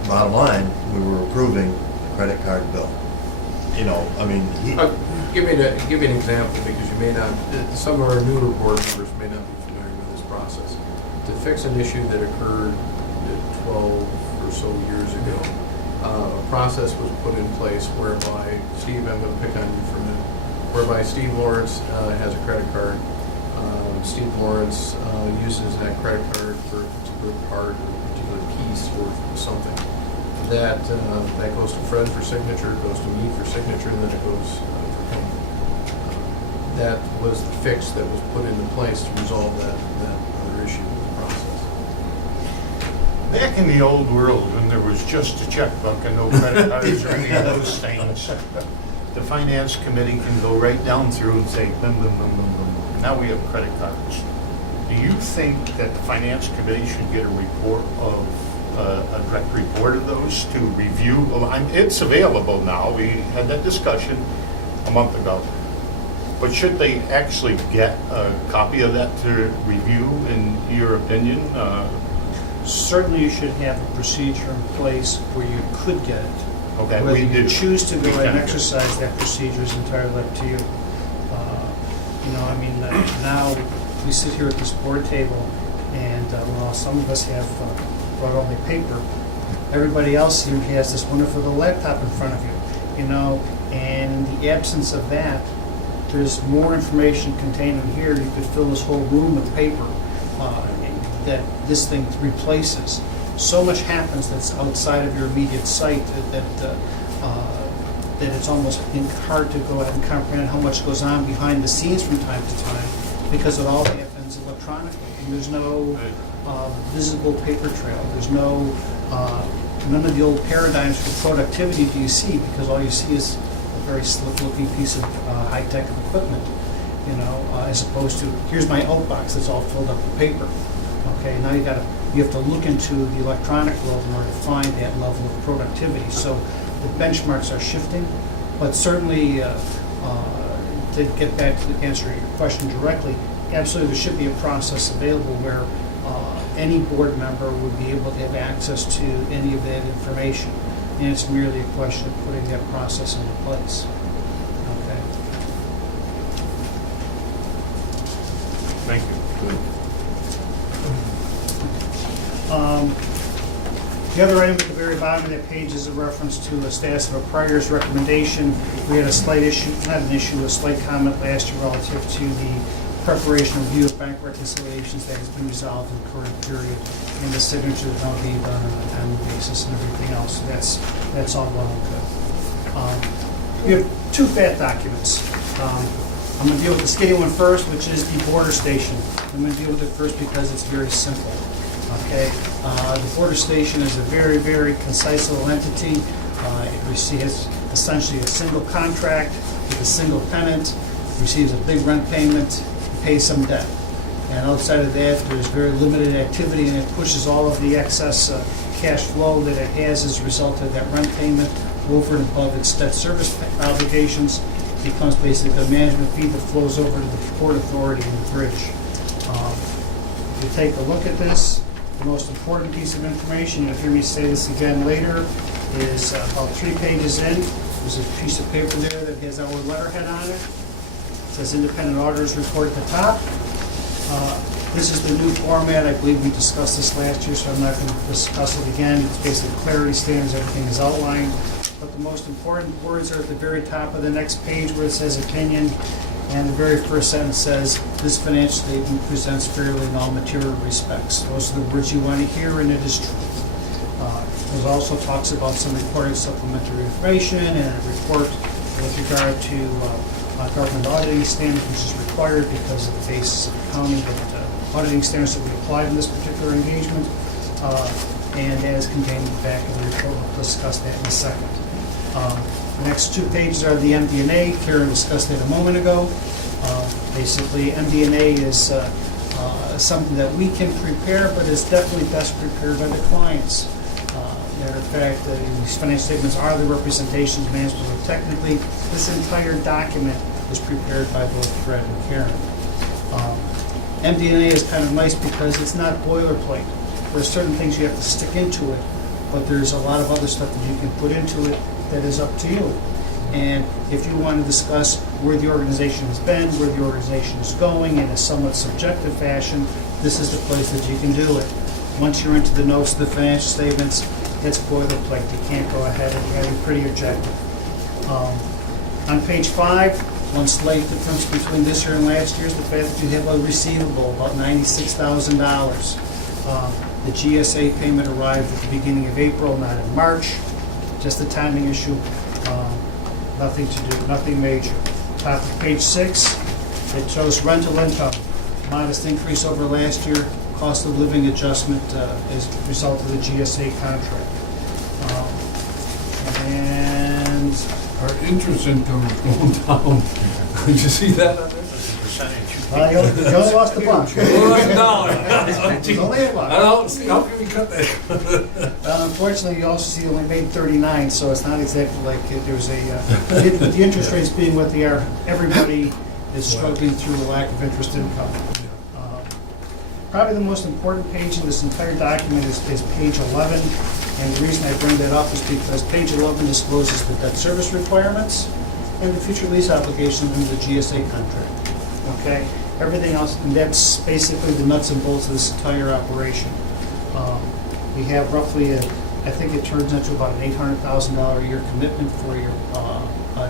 bottom line, we were approving the credit card bill. You know, I mean, Give me an example, because you may not, some of our newer board members may not be familiar with this process. To fix an issue that occurred 12 or so years ago, a process was put in place whereby, Steve, I'm going to pick on you for a minute, whereby Steve Lawrence has a credit card. Steve Lawrence uses that credit card for a particular part or a particular piece or something. That goes to Fred for signature, goes to me for signature, and then it goes for payment. That was the fix that was put into place to resolve that other issue with the process. Back in the old world, when there was just a checkbook and no credit cards or any of those things, the finance committee can go right down through and say, boom, boom, boom, boom, boom. Now we have credit cards. Do you think that the finance committee should get a report of, a direct report of those to review? Well, it's available now. We had that discussion a month ago. But should they actually get a copy of that to review, in your opinion? Certainly you should have a procedure in place where you could get it. Okay, Whether we you did. choose to go we ahead and can. exercise that procedure is entirely up to you. Now we sit here at this board table and while some of us have brought only paper, everybody else here has this wonderful little laptop in front of you, and in the absence of that, there's more information contained in here. You could fill this whole room with paper that this thing replaces. So much happens that's outside of your immediate sight that it's almost hard to go ahead and comprehend how much goes on behind the scenes from time to time because it all happens electronically. And there's no visible paper trail. There's none of the old paradigms for productivity do you see, because all you see is a very slick-looking piece of high-tech equipment, as opposed to, here's my outbox that's all filled up with paper. Okay, now you have to look into the electronic world in order to find that level of productivity. So the benchmarks are shifting, but certainly to get back to answer your question directly, absolutely there should be a process available where any board member would be able to have access to any of that information. And it's merely a question of putting that process into place. Okay. Thank you. The other item at the very bottom of that page is a reference to a status of a prior year's recommendation. We had a slight issue, not an issue, a slight comment last year relative to the preparation and review of bank reconciliations that has been resolved in the current period, and the signature that will be done on a timely basis and everything else. So that's all well and good. We have two FAT documents. I'm going to deal with the skinny one first, which is the border station. I'm going to deal with it first because it's very simple. Okay, the border station is a very, very concise little entity. It receives essentially a single contract with a single tenant, receives a big rent payment, pays some debt. And outside of that, there's very limited activity, and it pushes all of the excess cash flow that it has as a result of that rent payment over and above its debt service obligations. It becomes basically a management fee that flows over to the Port Authority and the bridge. If you take a look at this, the most important piece of information, you'll hear me say this again later, is about 3 pages in. There's a piece of paper there that has our letterhead on it. It says Independent Auditors Report at the top. This is the new format. I believe we discussed this last year, so I'm not going to discuss it again. It's basically clarity standards, everything is outlined. But the most important words are at the very top of the next page where it says opinion. And the very first sentence says, this financial statement presents fairly in all material respects. Those are the words you want to hear, and it is true. It also talks about some required supplementary information and a report with regard to government auditing standards, which is required because of the basis of accounting, but auditing standards that we applied in this particular engagement, and as contained in the back of the report. We'll discuss that in a second. The next 2 pages are the MD&A. Karen discussed that a moment ago. Basically, MD&A is something that we can prepare, but is definitely best prepared by the clients. Matter of fact, these financial statements are the representations management, but technically, this entire document is prepared by both Fred and Karen. MD&A is kind of nice because it's not boilerplate. There are certain things you have to stick into it, but there's a lot of other stuff that you can put into it that is up to you. And if you want to discuss where the organization has been, where the organization is going in a somewhat subjective fashion, this is the place that you can do it. Once you're into the notes of the financial statements, That's boilerplate. You can't go ahead and you gotta be pretty objective. On page 5, one slight difference between this year and last year is the fact that you have a receivable, about $96,000. The GSA payment arrived at the beginning of April, not in March. Just a timing issue. Nothing to do, nothing major. Top of page 6, it shows rental income. Modest increase over last year. Cost of living adjustment as a result of the GSA contract. And Our interest income is going down. Did you see that on there? What's the percentage? you only lost a buck. $1. It's only a buck. I don't see, how can we cut that? Unfortunately, you also see only made 39, so it's not exactly like there's the interest rates being what they are. Everybody is struggling through the lack of interest income. Probably the most important page in this entire document is page 11. And the reason I bring that up is because page 11 discloses the debt service requirements and the future lease obligations under the GSA contract. Okay? Everything else, and that's basically the nuts and bolts of this entire operation. We have roughly, I think it turns into about an $800,000 a year commitment for your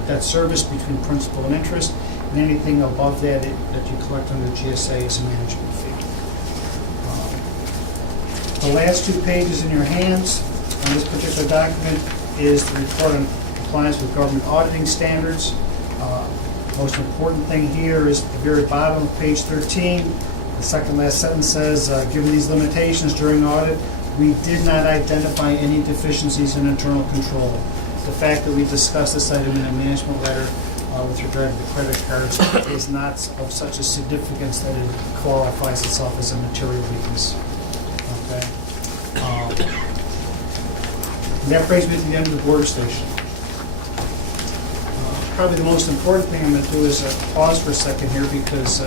debt service between principal and interest, and anything above that that you collect under the GSA is a management fee. The last 2 pages in your hands on this particular document is the report on compliance with government auditing standards. Most important thing here is at the very bottom of page 13. The second last sentence says, given these limitations during audit, we did not identify any deficiencies in internal control. The fact that we discussed this item in a management letter with regard to the credit cards is not of such a significance that it qualifies itself as a material weakness. Okay. That brings me to the end of the border station. Probably the most important thing I'm going to do is pause for a second here because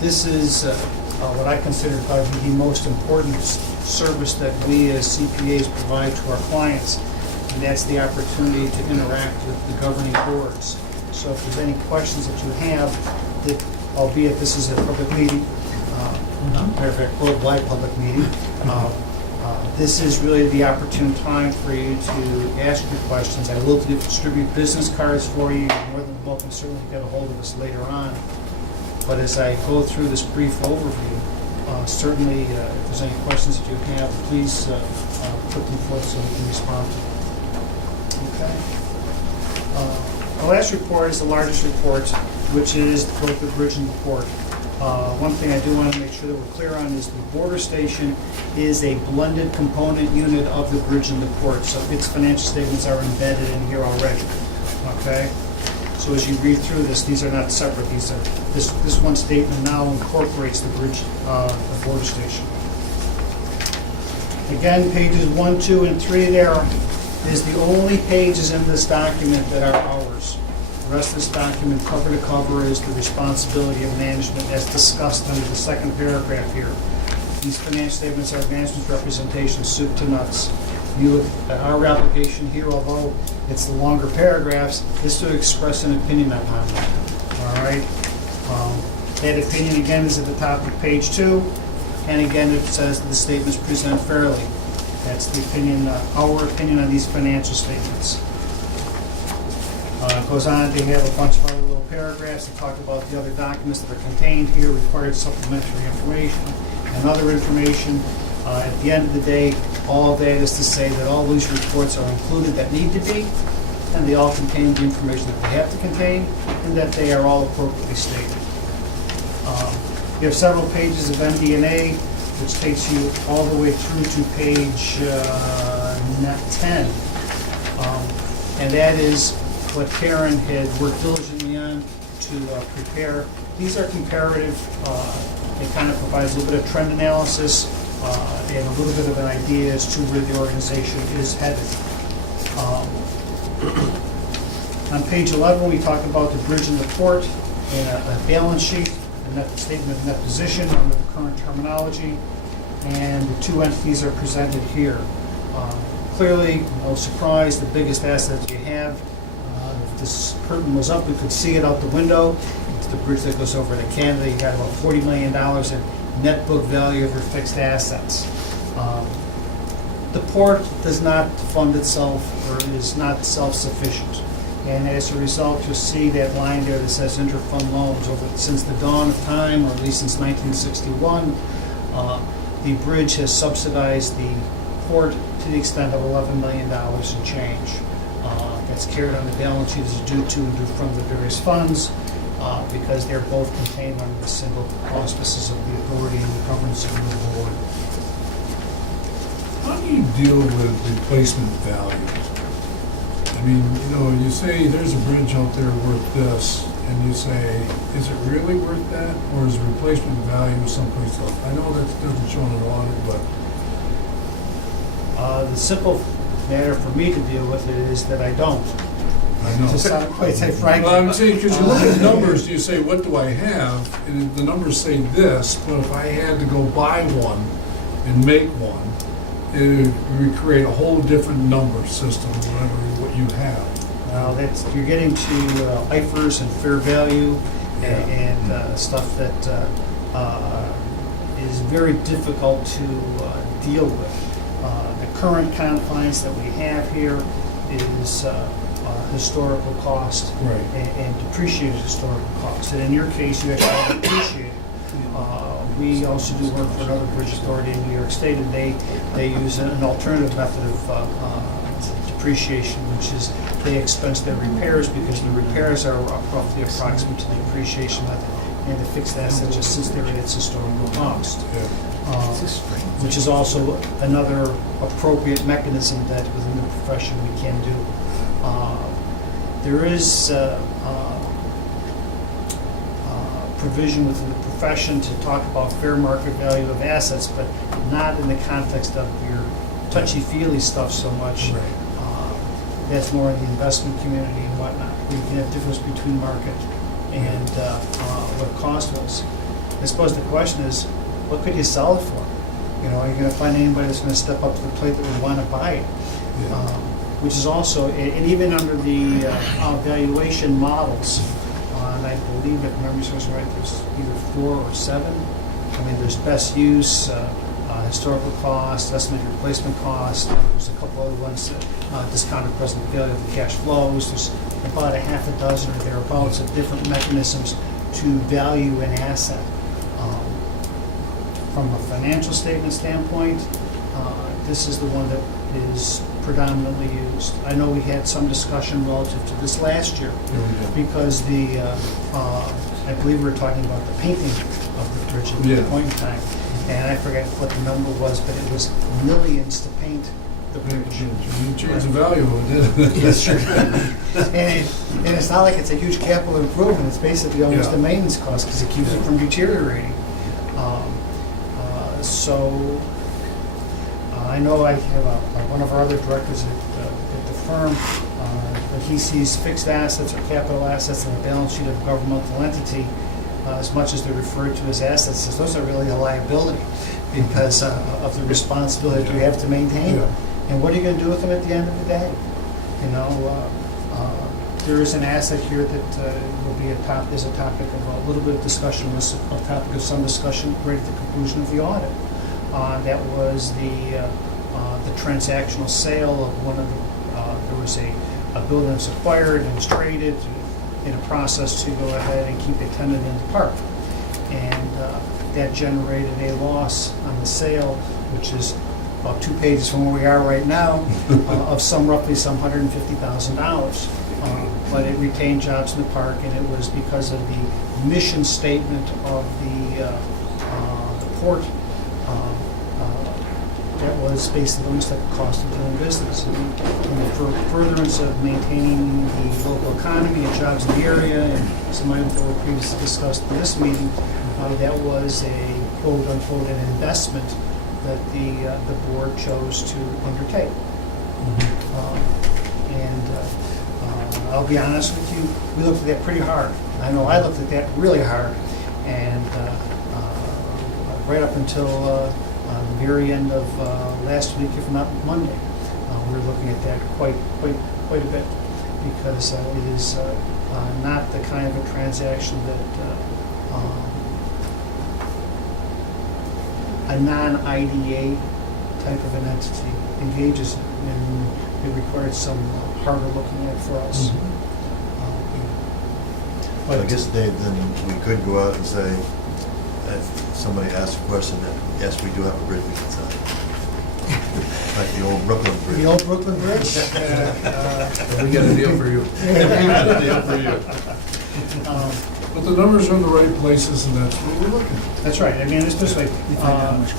this is what I consider probably the most important service that we as CPAs provide to our clients, and that's the opportunity to interact with the governing boards. So if there's any questions that you have, albeit this is a public meeting, matter of fact, worldwide public meeting, this is really the opportune time for you to ask your questions. I will distribute business cards for you. You're more than welcome certainly to get a hold of us later on. But as I go through this brief overview, certainly if there's any questions that you have, please put them forth so we can respond to them. Okay. The last report is the largest report, which is both the bridge and the port. One thing I do want to make sure that we're clear on is the border station is a blended component unit of the bridge and the port, so its financial statements are embedded in here already. Okay? So as you read through this, these are not separate. These are this one statement now incorporates the bridge, the border station. Again, pages 1, 2, and 3 there is the only pages in this document that are ours. The rest of this document, cover to cover, is the responsibility of management as discussed under the second paragraph here. These financial statements are management's representation, soup to nuts. You look at our application here, although it's the longer paragraphs, is to express an opinion upon that. All right? That opinion, again, is at the top of page 2. And again, it says the statements present fairly. That's the opinion, our opinion on these financial statements. It goes on to have a bunch of other little paragraphs that talk about the other documents that are contained here, required supplementary information and other information. At the end of the day, all of that is to say that all these reports are included that need to be, and they all contain the information that they have to contain, and that they are all appropriately stated. You have several pages of MD&A, which takes you all the way through to page 10. And that is what Karen had worked diligently on to prepare. These are comparative. It kind of provides a little bit of trend analysis and a little bit of an idea as to where the organization is headed. On page 11, we talk about the bridge and the port and a balance sheet, a net statement of net position under the current terminology, and the 2 entities are presented here. Clearly, no surprise, the biggest asset you have. If this curtain was up, we could see it out the window. It's the bridge that goes over to Canada. You got about $40 million in net book value of your fixed assets. The port does not fund itself or is not self-sufficient. And as a result, you'll see that line there that says interfund loans since the dawn of time, or at least since 1961. The bridge has subsidized the port to the extent of $11 million in change. That's carried on the balance sheet as due to and due from the various funds because they're both contained under the single auspices of the authority and the governance of the board. How do you deal with replacement value? I mean, you know, you say there's a bridge out there worth this, and you say, is it really worth that, or is replacement value someplace else? I know that doesn't show in an audit, but The simple matter for me to deal with it is that I don't. I know. To sound quite say frankly. Well, I'm saying, because you look at the numbers, you say, what do I have? And the numbers say this, but if I had to go buy one and make one, it would create a whole different number system, whatever, what you have. Now, you're getting to IFRS and fair value Yeah. and stuff that is very difficult to deal with. The current confines that we have here is historical cost Right. and depreciated historical cost. And in your case, you actually depreciate. We also do work for another bridge authority in New York State, and they use an alternative method of depreciation, which is they expense their repairs because the repairs are roughly approximate to the depreciation method, and the fixed assets just sits there at its historical cost. Which is also another appropriate mechanism that within the profession we can do. There is provision within the profession to talk about fair market value of assets, but not in the context of your touchy-feely stuff so much. Right. That's more in the investment community and whatnot. You can have difference between market and what cost was. I suppose the question is, what could you sell it for? You know, are you going to find anybody that's going to step up to the plate that would want to buy it? Yeah. Which is also, and even under the valuation models, and I believe if memory serves right, there's either 4 or 7. I mean, there's best use, historical cost, estimated replacement cost. There's a couple other ones that discounted present value of the cash flows. There's about a half a dozen or thereabouts of different mechanisms to value an asset. From a financial statement standpoint, this is the one that is predominantly used. I know we had some discussion relative to this last year because I believe we were talking about the painting of the bridge at that point in time. And I forget what the number was, but it was millions to paint the bridge. You change the value of it, didn't it? Yes, sure. And it's not like it's a huge capital improvement. It's basically almost a maintenance cost because it keeps it from deteriorating. So I know I have one of our other directors at the firm, when he sees fixed assets or capital assets in a balance sheet of a governmental entity, as much as they're referred to as assets, says those are really a liability because of the responsibility you have to maintain them. And what are you going to do with them at the end of the day? You know, there is an asset here that will be is a topic of a little bit of discussion, a topic of some discussion right at the conclusion of the audit. That was the transactional sale of one of the, there was a building that's acquired and was traded in a process to go ahead and keep a tenant in the park. And that generated a loss on the sale, which is about 2 pages from where we are right now, of roughly $150,000. But it retained jobs in the park, and it was because of the mission statement of the port that was basically almost like the cost of doing business. And for furtherance of maintaining the local economy and jobs in the area, and some items that were previously discussed in this meeting, that was a quote-unquote an investment that the board chose to undertake. I'll be honest with you, we looked at that pretty hard. I know I looked at that really hard, and right up until the very end of last week, if not Monday, we were looking at that quite a bit because it is not the kind of a transaction that a non-IDA type of an entity engages in, and it requires some harder looking at for us. But I guess, Dave, then we could go out and say, if somebody asks a question, that, yes, we do have a bridge we can sign. Like the old Brooklyn Bridge. The old Brooklyn Bridge? We got a deal for you. We got a deal for you. But the numbers are in the right places, and that's what we're looking at. That's right. I mean, it's this way.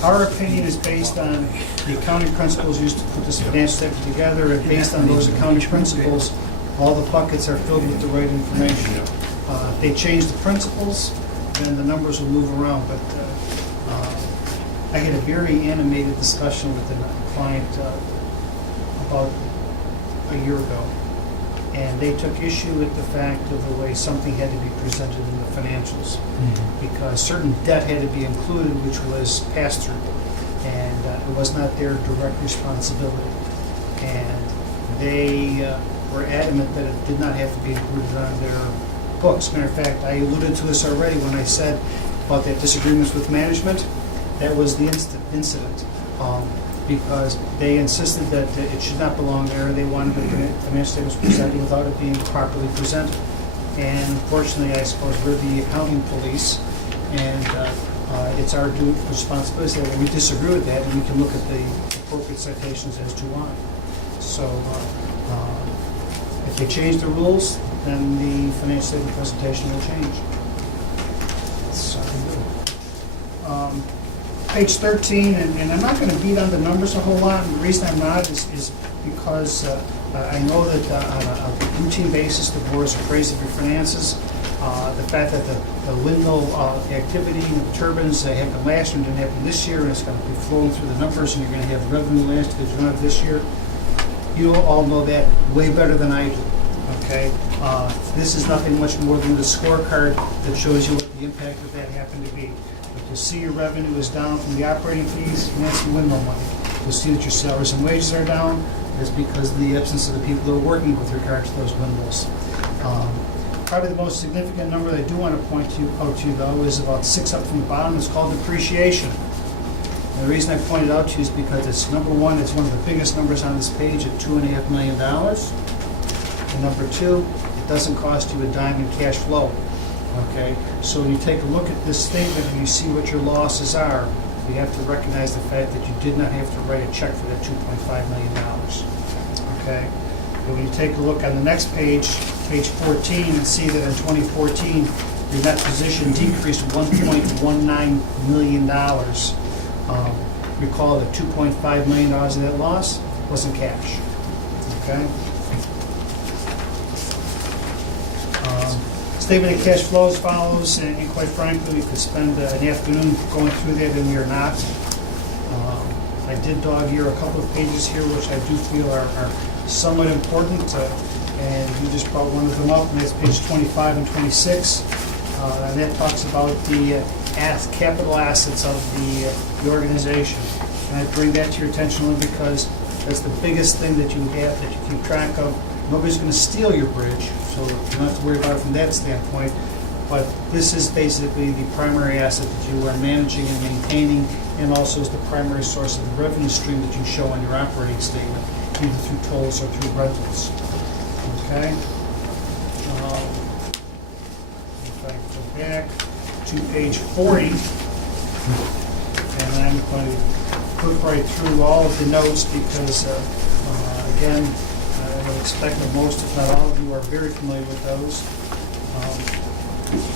Our opinion is based on the accounting principles used to put this financial statement together, and based on those accounting principles, all the buckets are filled with the right information. If they change the principles, then the numbers will move around. But I had a very animated discussion with a client about a year ago, and they took issue with the fact of the way something had to be presented in the financials, because certain debt had to be included, which was passed through, and it was not their direct responsibility. And they were adamant that it did not have to be included on their books. Matter of fact, I alluded to this already when I said about that disagreements with management. That was the incident, because they insisted that it should not belong there. They wanted the financial statements presented without it being properly presented. And fortunately, I suppose we're the accounting police, and it's our due responsibility that we disagree with that, and we can look at the appropriate citations as to why. So if they change the rules, then the financial statement presentation will change. So, page 13, and I'm not going to beat on the numbers a whole lot, and the reason I'm not is because I know that on a routine basis the board is appraised of your finances. The fact that the windmill activity and the turbines happened last year and didn't happen this year, and it's going to be flowing through the numbers, and you're going to have revenue last year that you don't have this year. You all know that way better than I do. Okay, this is nothing much more than the scorecard that shows you what the impact of that happened to be. But you'll see your revenue is down from the operating fees, and that's the windmill money. You'll see that your salaries and wages are down. That's because of the absence of the people that are working with regard to those windmills. Probably the most significant number that I do want to point out to you, though, is about 6 up from the bottom. It's called depreciation. And the reason I pointed out to you is because it's number one, it's one of the biggest numbers on this page at $2.5 million. And number two, it doesn't cost you a dime in cash flow. Okay, so when you take a look at this statement and you see what your losses are, you have to recognize the fact that you did not have to write a check for that $2.5 million. Okay, and when you take a look on the next page, page 14, and see that in 2014, your net position decreased $1.19 million. Recall that $2.5 million of that loss wasn't cash. Okay. Statement of cash flows follows, and quite frankly, we could spend an afternoon going through that, and we are not. I did dog ear a couple of pages here, which I do feel are somewhat important, and you just brought one of them up, and that's page 25 and 26. And that talks about the capital assets of the organization. And I bring that to your attention only because that's the biggest thing that you have that you keep track of. Nobody's going to steal your bridge, so you don't have to worry about it from that standpoint. But this is basically the primary asset that you are managing and maintaining, and also is the primary source of the revenue stream that you show on your operating statement, either through tolls or through rentals. Okay? If I go back to page 40, and I'm going to click right through all of the notes because, again, I would expect that most, if not all of you, are very familiar with those.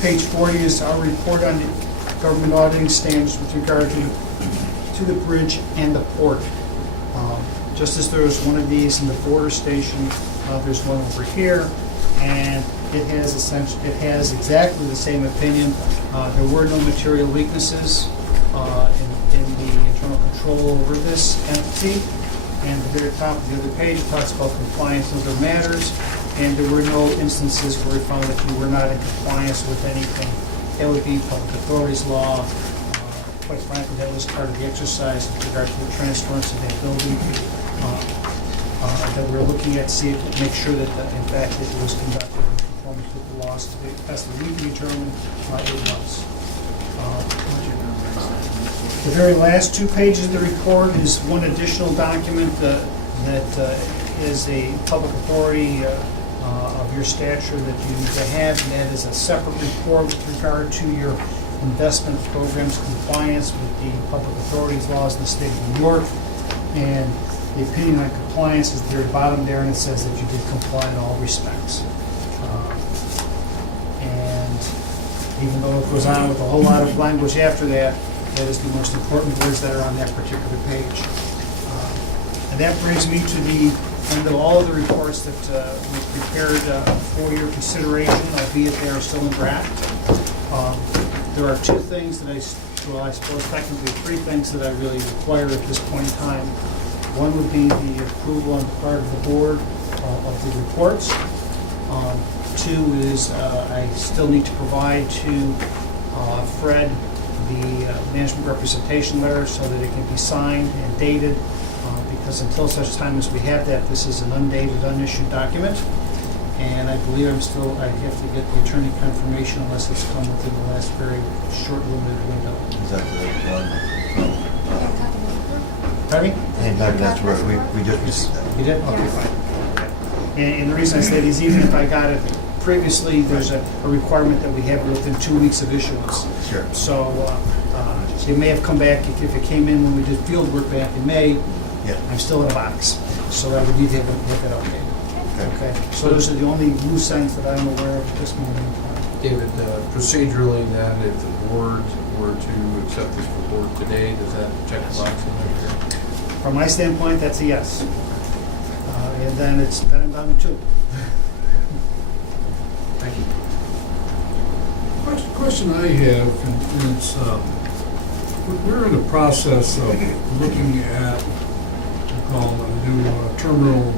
Page 40 is our report on the government auditing standards with regard to the bridge and the port. Just as there was one of these in the border station, there's one over here, and it has exactly the same opinion. There were no material weaknesses in the internal control over this entity. And at the very top of the other page, it talks about compliance with other matters, and there were no instances where we found that you were not in compliance with anything. That would be public authorities law. Quite frankly, that was part of the exercise with regard to the transference of that building that we're looking at, make sure that, in fact, it was conducted in conformance with the laws to the best that we can determine it was. The very last 2 pages of the report is one additional document that is a public authority of your stature that you need to have, and that is a separate report with regard to your investment programs compliance with the public authorities laws in the state of New York. And the opinion on compliance is there at the bottom there, and it says that you did comply in all respects. And even though it goes on with a whole lot of language after that, that is the most important words that are on that particular page. And that brings me to the end of all of the reports that we prepared for your consideration, albeit they are still in draft. There are 2 things that I suppose technically 3 things that I really require at this point in time. One would be the approval on the part of the board of the reports. 2 is I still need to provide to Fred the management representation letter so that it can be signed and dated, because until such time as we have that, this is an undated, unissued document. And I believe I have to get the attorney confirmation unless it's come within the last very short limited window. Is that the one? Pardon me? And that's where we just received that. You did? Okay, Yes. fine. And the reason I say it is even if I got it previously, there's a requirement that we have it within 2 weeks of issuance. Sure. So it may have come back, if it came in when we did field work back in May, Yeah. I'm still in a box. So I would need to have it updated. Okay, so those are the only loose ends that I'm aware of at this moment in time. David, procedurally then, if the board were to accept this report today, does that check the box in there? From my standpoint, that's a yes. And then I'm done too. Thank you. Question I have, and it's, we're in the process of looking at, we call them a new terminal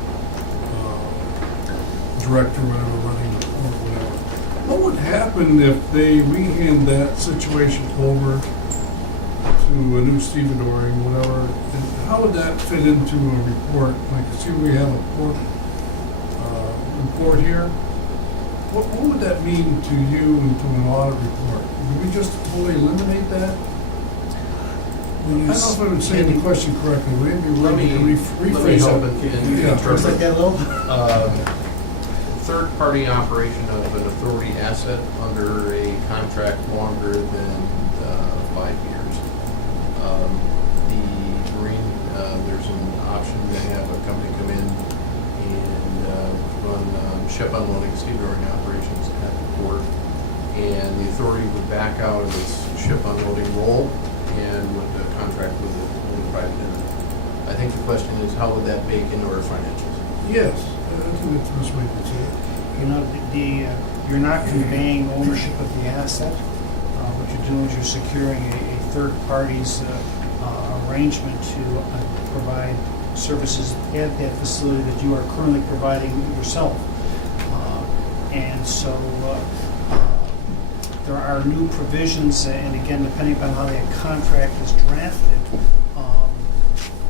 director, whatever, running, or whatever. What would happen if they rehand that situation over to a new stevedoring, whatever? And how would that fit into a report? Like, see, we have a report here. What would that mean to you and to an audit report? Do we just totally eliminate that? I don't know if I'm saying the question correctly. Maybe Let me rephrase help it. in Yeah. Looks like that little? Third-party operation of an authority asset under a contract longer than 5 years. The Marine, there's an option to have a company come in and run ship unloading, stevedoring operations at the port, and the authority would back out of its ship unloading role and would contract with a private entity. I think the question is, how would that bake into our financials? Yes, I think that's the best way to say it. You know, you're not conveying ownership of the asset. What you're doing is you're securing a third party's arrangement to provide services at that facility that you are currently providing yourself. And so there are new provisions, and again, depending upon how that contract is drafted,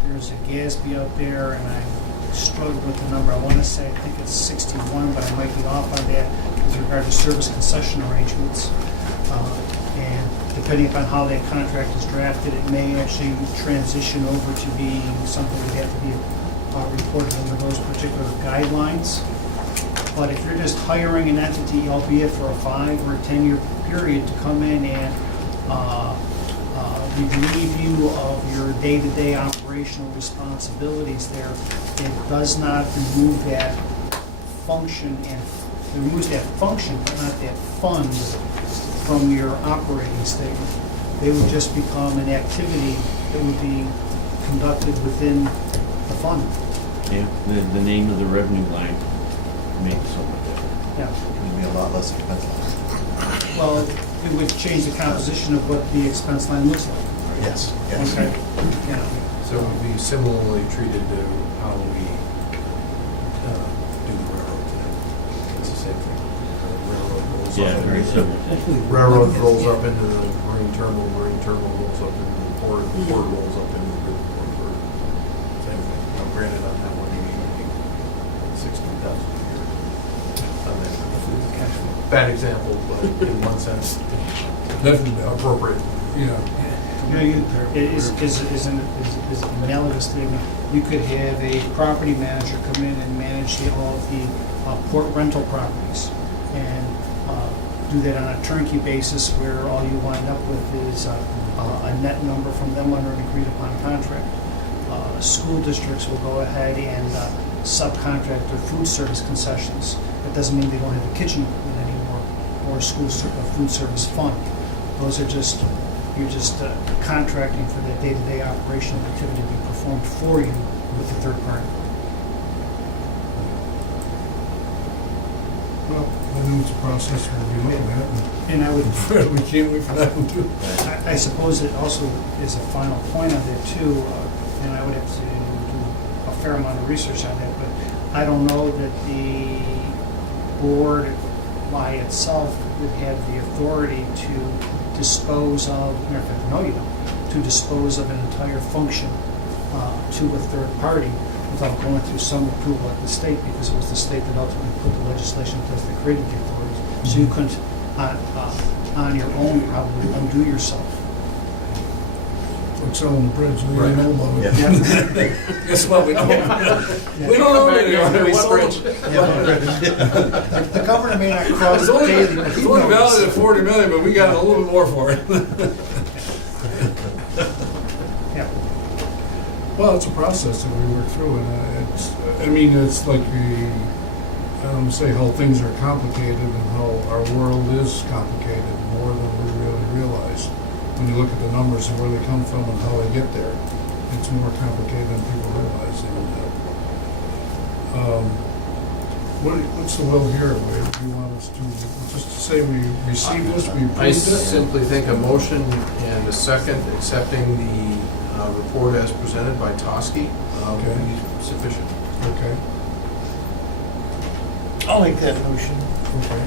there's a GASB out there, and I struggled with the number. I want to say, I think it's 61, but I might be off on that with regard to service concession arrangements. And depending upon how that contract is drafted, it may actually transition over to being something that have to be reported under those particular guidelines. But if you're just hiring an entity, albeit for a 5 or a 10-year period, to come in and relieve you of your day-to-day operational responsibilities there, it does not remove that function, and it removes that function, but not that fund from your operating statement. They would just become an activity that would be conducted within the fund. Yeah, the name of the revenue line makes so much difference. Yeah. It'd be a lot less expensive. Well, it would change the composition of what the expense line looks like. Yes, yes. Okay. Yeah. So it would be similarly treated to how we do the railroad today. It's the same thing. The railroad rolls Yeah, up very into similar. railroad rolls up into the marine terminal rolls up into the port rolls up into the port. Same thing. Now granted, on that one, you need 16,000 a year. Bad example, but in one sense, Definitely appropriate. Yeah. You know, is analogous to, you could have a property manager come in and manage all of the port rental properties, and do that on a turnkey basis, where all you wind up with is a net number from them under an agreed upon contract. School districts will go ahead and subcontract their food service concessions. That doesn't mean they don't have a kitchen equipment anymore, or a food service fund. Those are just, you're just contracting for that day-to-day operational activity to be performed for you with a third party. Well, I know it's a process we'll be looking at, And I would, and we can't wait for that one too. I suppose it also is a final point on that too, and I would have to do a fair amount of research on that, but I don't know that the board by itself would have the authority to dispose of, matter of fact, no, you don't, to dispose of an entire function to a third party without going through some approval at the state, because it was the state that ultimately put the legislation in place that created the authorities. So you couldn't, on your own, probably undo yourself. Like selling the bridge, we don't know about it. Yeah. Guess what, we don't. We don't know anymore. We sold it. The governor may not cross it daily, but It's he only valued knows. at 40 million, but we got a little bit more for it. Yeah. Well, it's a process that we work through, and it's like I don't say how things are complicated and how our world is complicated more than we really realize. When you look at the numbers and where they come from and how they get there, it's more complicated than people realize. What's the will here? Where do you want us to, just to say we received this, we approved I it? simply think a motion and a second accepting the report as presented by Toski would Okay. be sufficient. Okay, I'll make that motion. okay.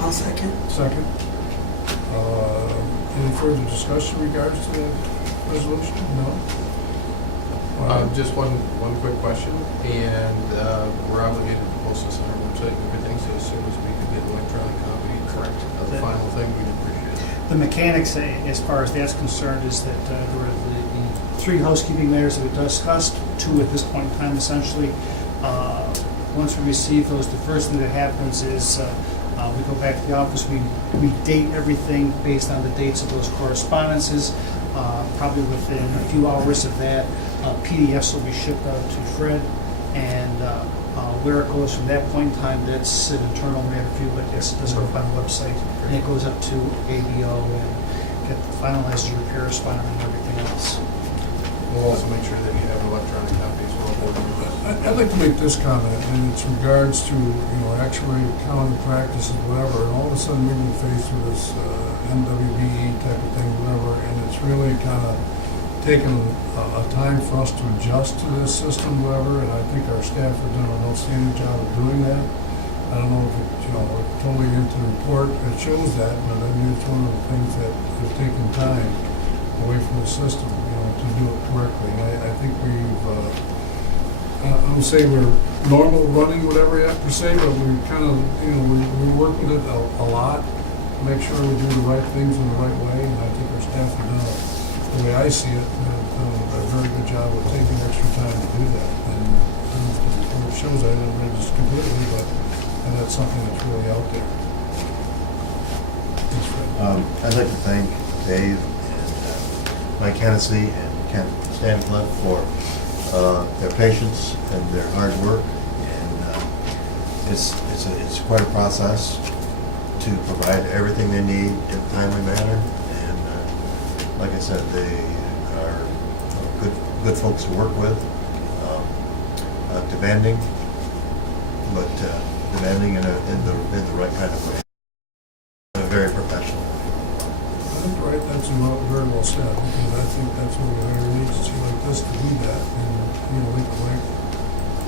I'll second. Second. Any further discussion in regards to the resolution? No? All right. Just one quick question, and we're obligated to post this on our website and everything, so as soon as we could get an electronic copy, correct, of the final thing, we'd appreciate it. The mechanics, as far as that's concerned, is that there were the three housekeeping matters that we discussed, two at this point in time, essentially. Once we receive those, the first thing that happens is we go back to the office, we date everything based on the dates of those correspondences. Probably within a few hours of that, PDFs will be shipped out to Fred, and where it goes from that point in time, that's an internal matter for you, but yes, it does go up on the website, and it goes up to ABO and get finalized your repair responder and everything else. We'll also make sure that you have electronic copies while board members. I'd like to make this comment, and it's regards to, actuary accounting practices, whatever, and all of a sudden we've been faced with this MWBE type of thing, whatever, and it's really kind of taken a time for us to adjust to this system, whatever, and I think our staff have done an outstanding job of doing that. I don't know if it, we're totally into the report, it shows that, but I mean, it's one of the things that has taken time away from the system, to do it correctly. And I think we've, I don't say we're normal running whatever yet per se, but we kind of, we work with it a lot to make sure we do the right things in the right way. And I think our staff have done, the way I see it, have done a very good job of taking extra time to do that. And I don't know if the report shows I didn't read this completely, but and that's something that's really out there. Thanks, Fred. I'd like to thank Dave and Mike Hennessy and Ken Stanford for their patience and their hard work. And it's quite a process to provide everything they need in a timely manner. And like I said, they are good folks to work with. Demanding, but demanding in the right kind of way. Very professional. I think that's very well said, because I think that's what we hire an agency like this to do that, and, we can work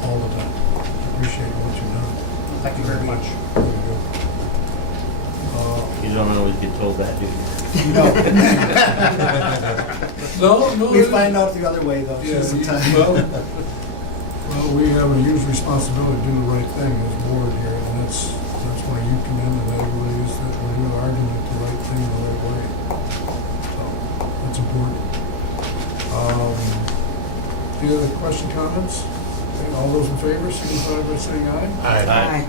all the time. Appreciate what you've done. Thank you very much. Very good. You don't always get told that, do you? No. We find out the other way, though, Yeah, sometimes. well, we have a huge responsibility to do the right thing as a board here, and that's why you come in, and everybody is that we're arguing the right thing the right way. So, that's support. Any other question, comments? Okay, all those in favor, signify by saying aye. Aye. Aye.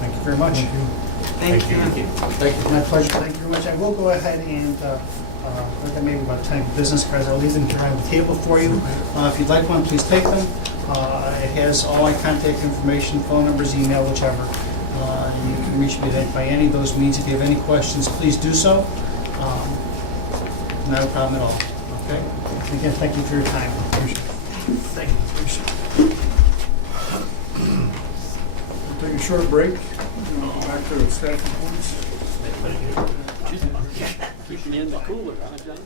Thank you very much. Thank you. Thank you. It's my pleasure. Thank you very much. I will go ahead and, I've got maybe about 10 business cards. I'll leave them here on the table for you. If you'd like one, please take them. It has all my contact information, phone numbers, email, whichever. You can reach me by any of those means. If you have any questions, please do so. Not a problem at all. Okay? Again, thank you for your time. Thank you. We'll take a short break, and we'll go back to staff reports. Keeping you in the cooler, huh, John?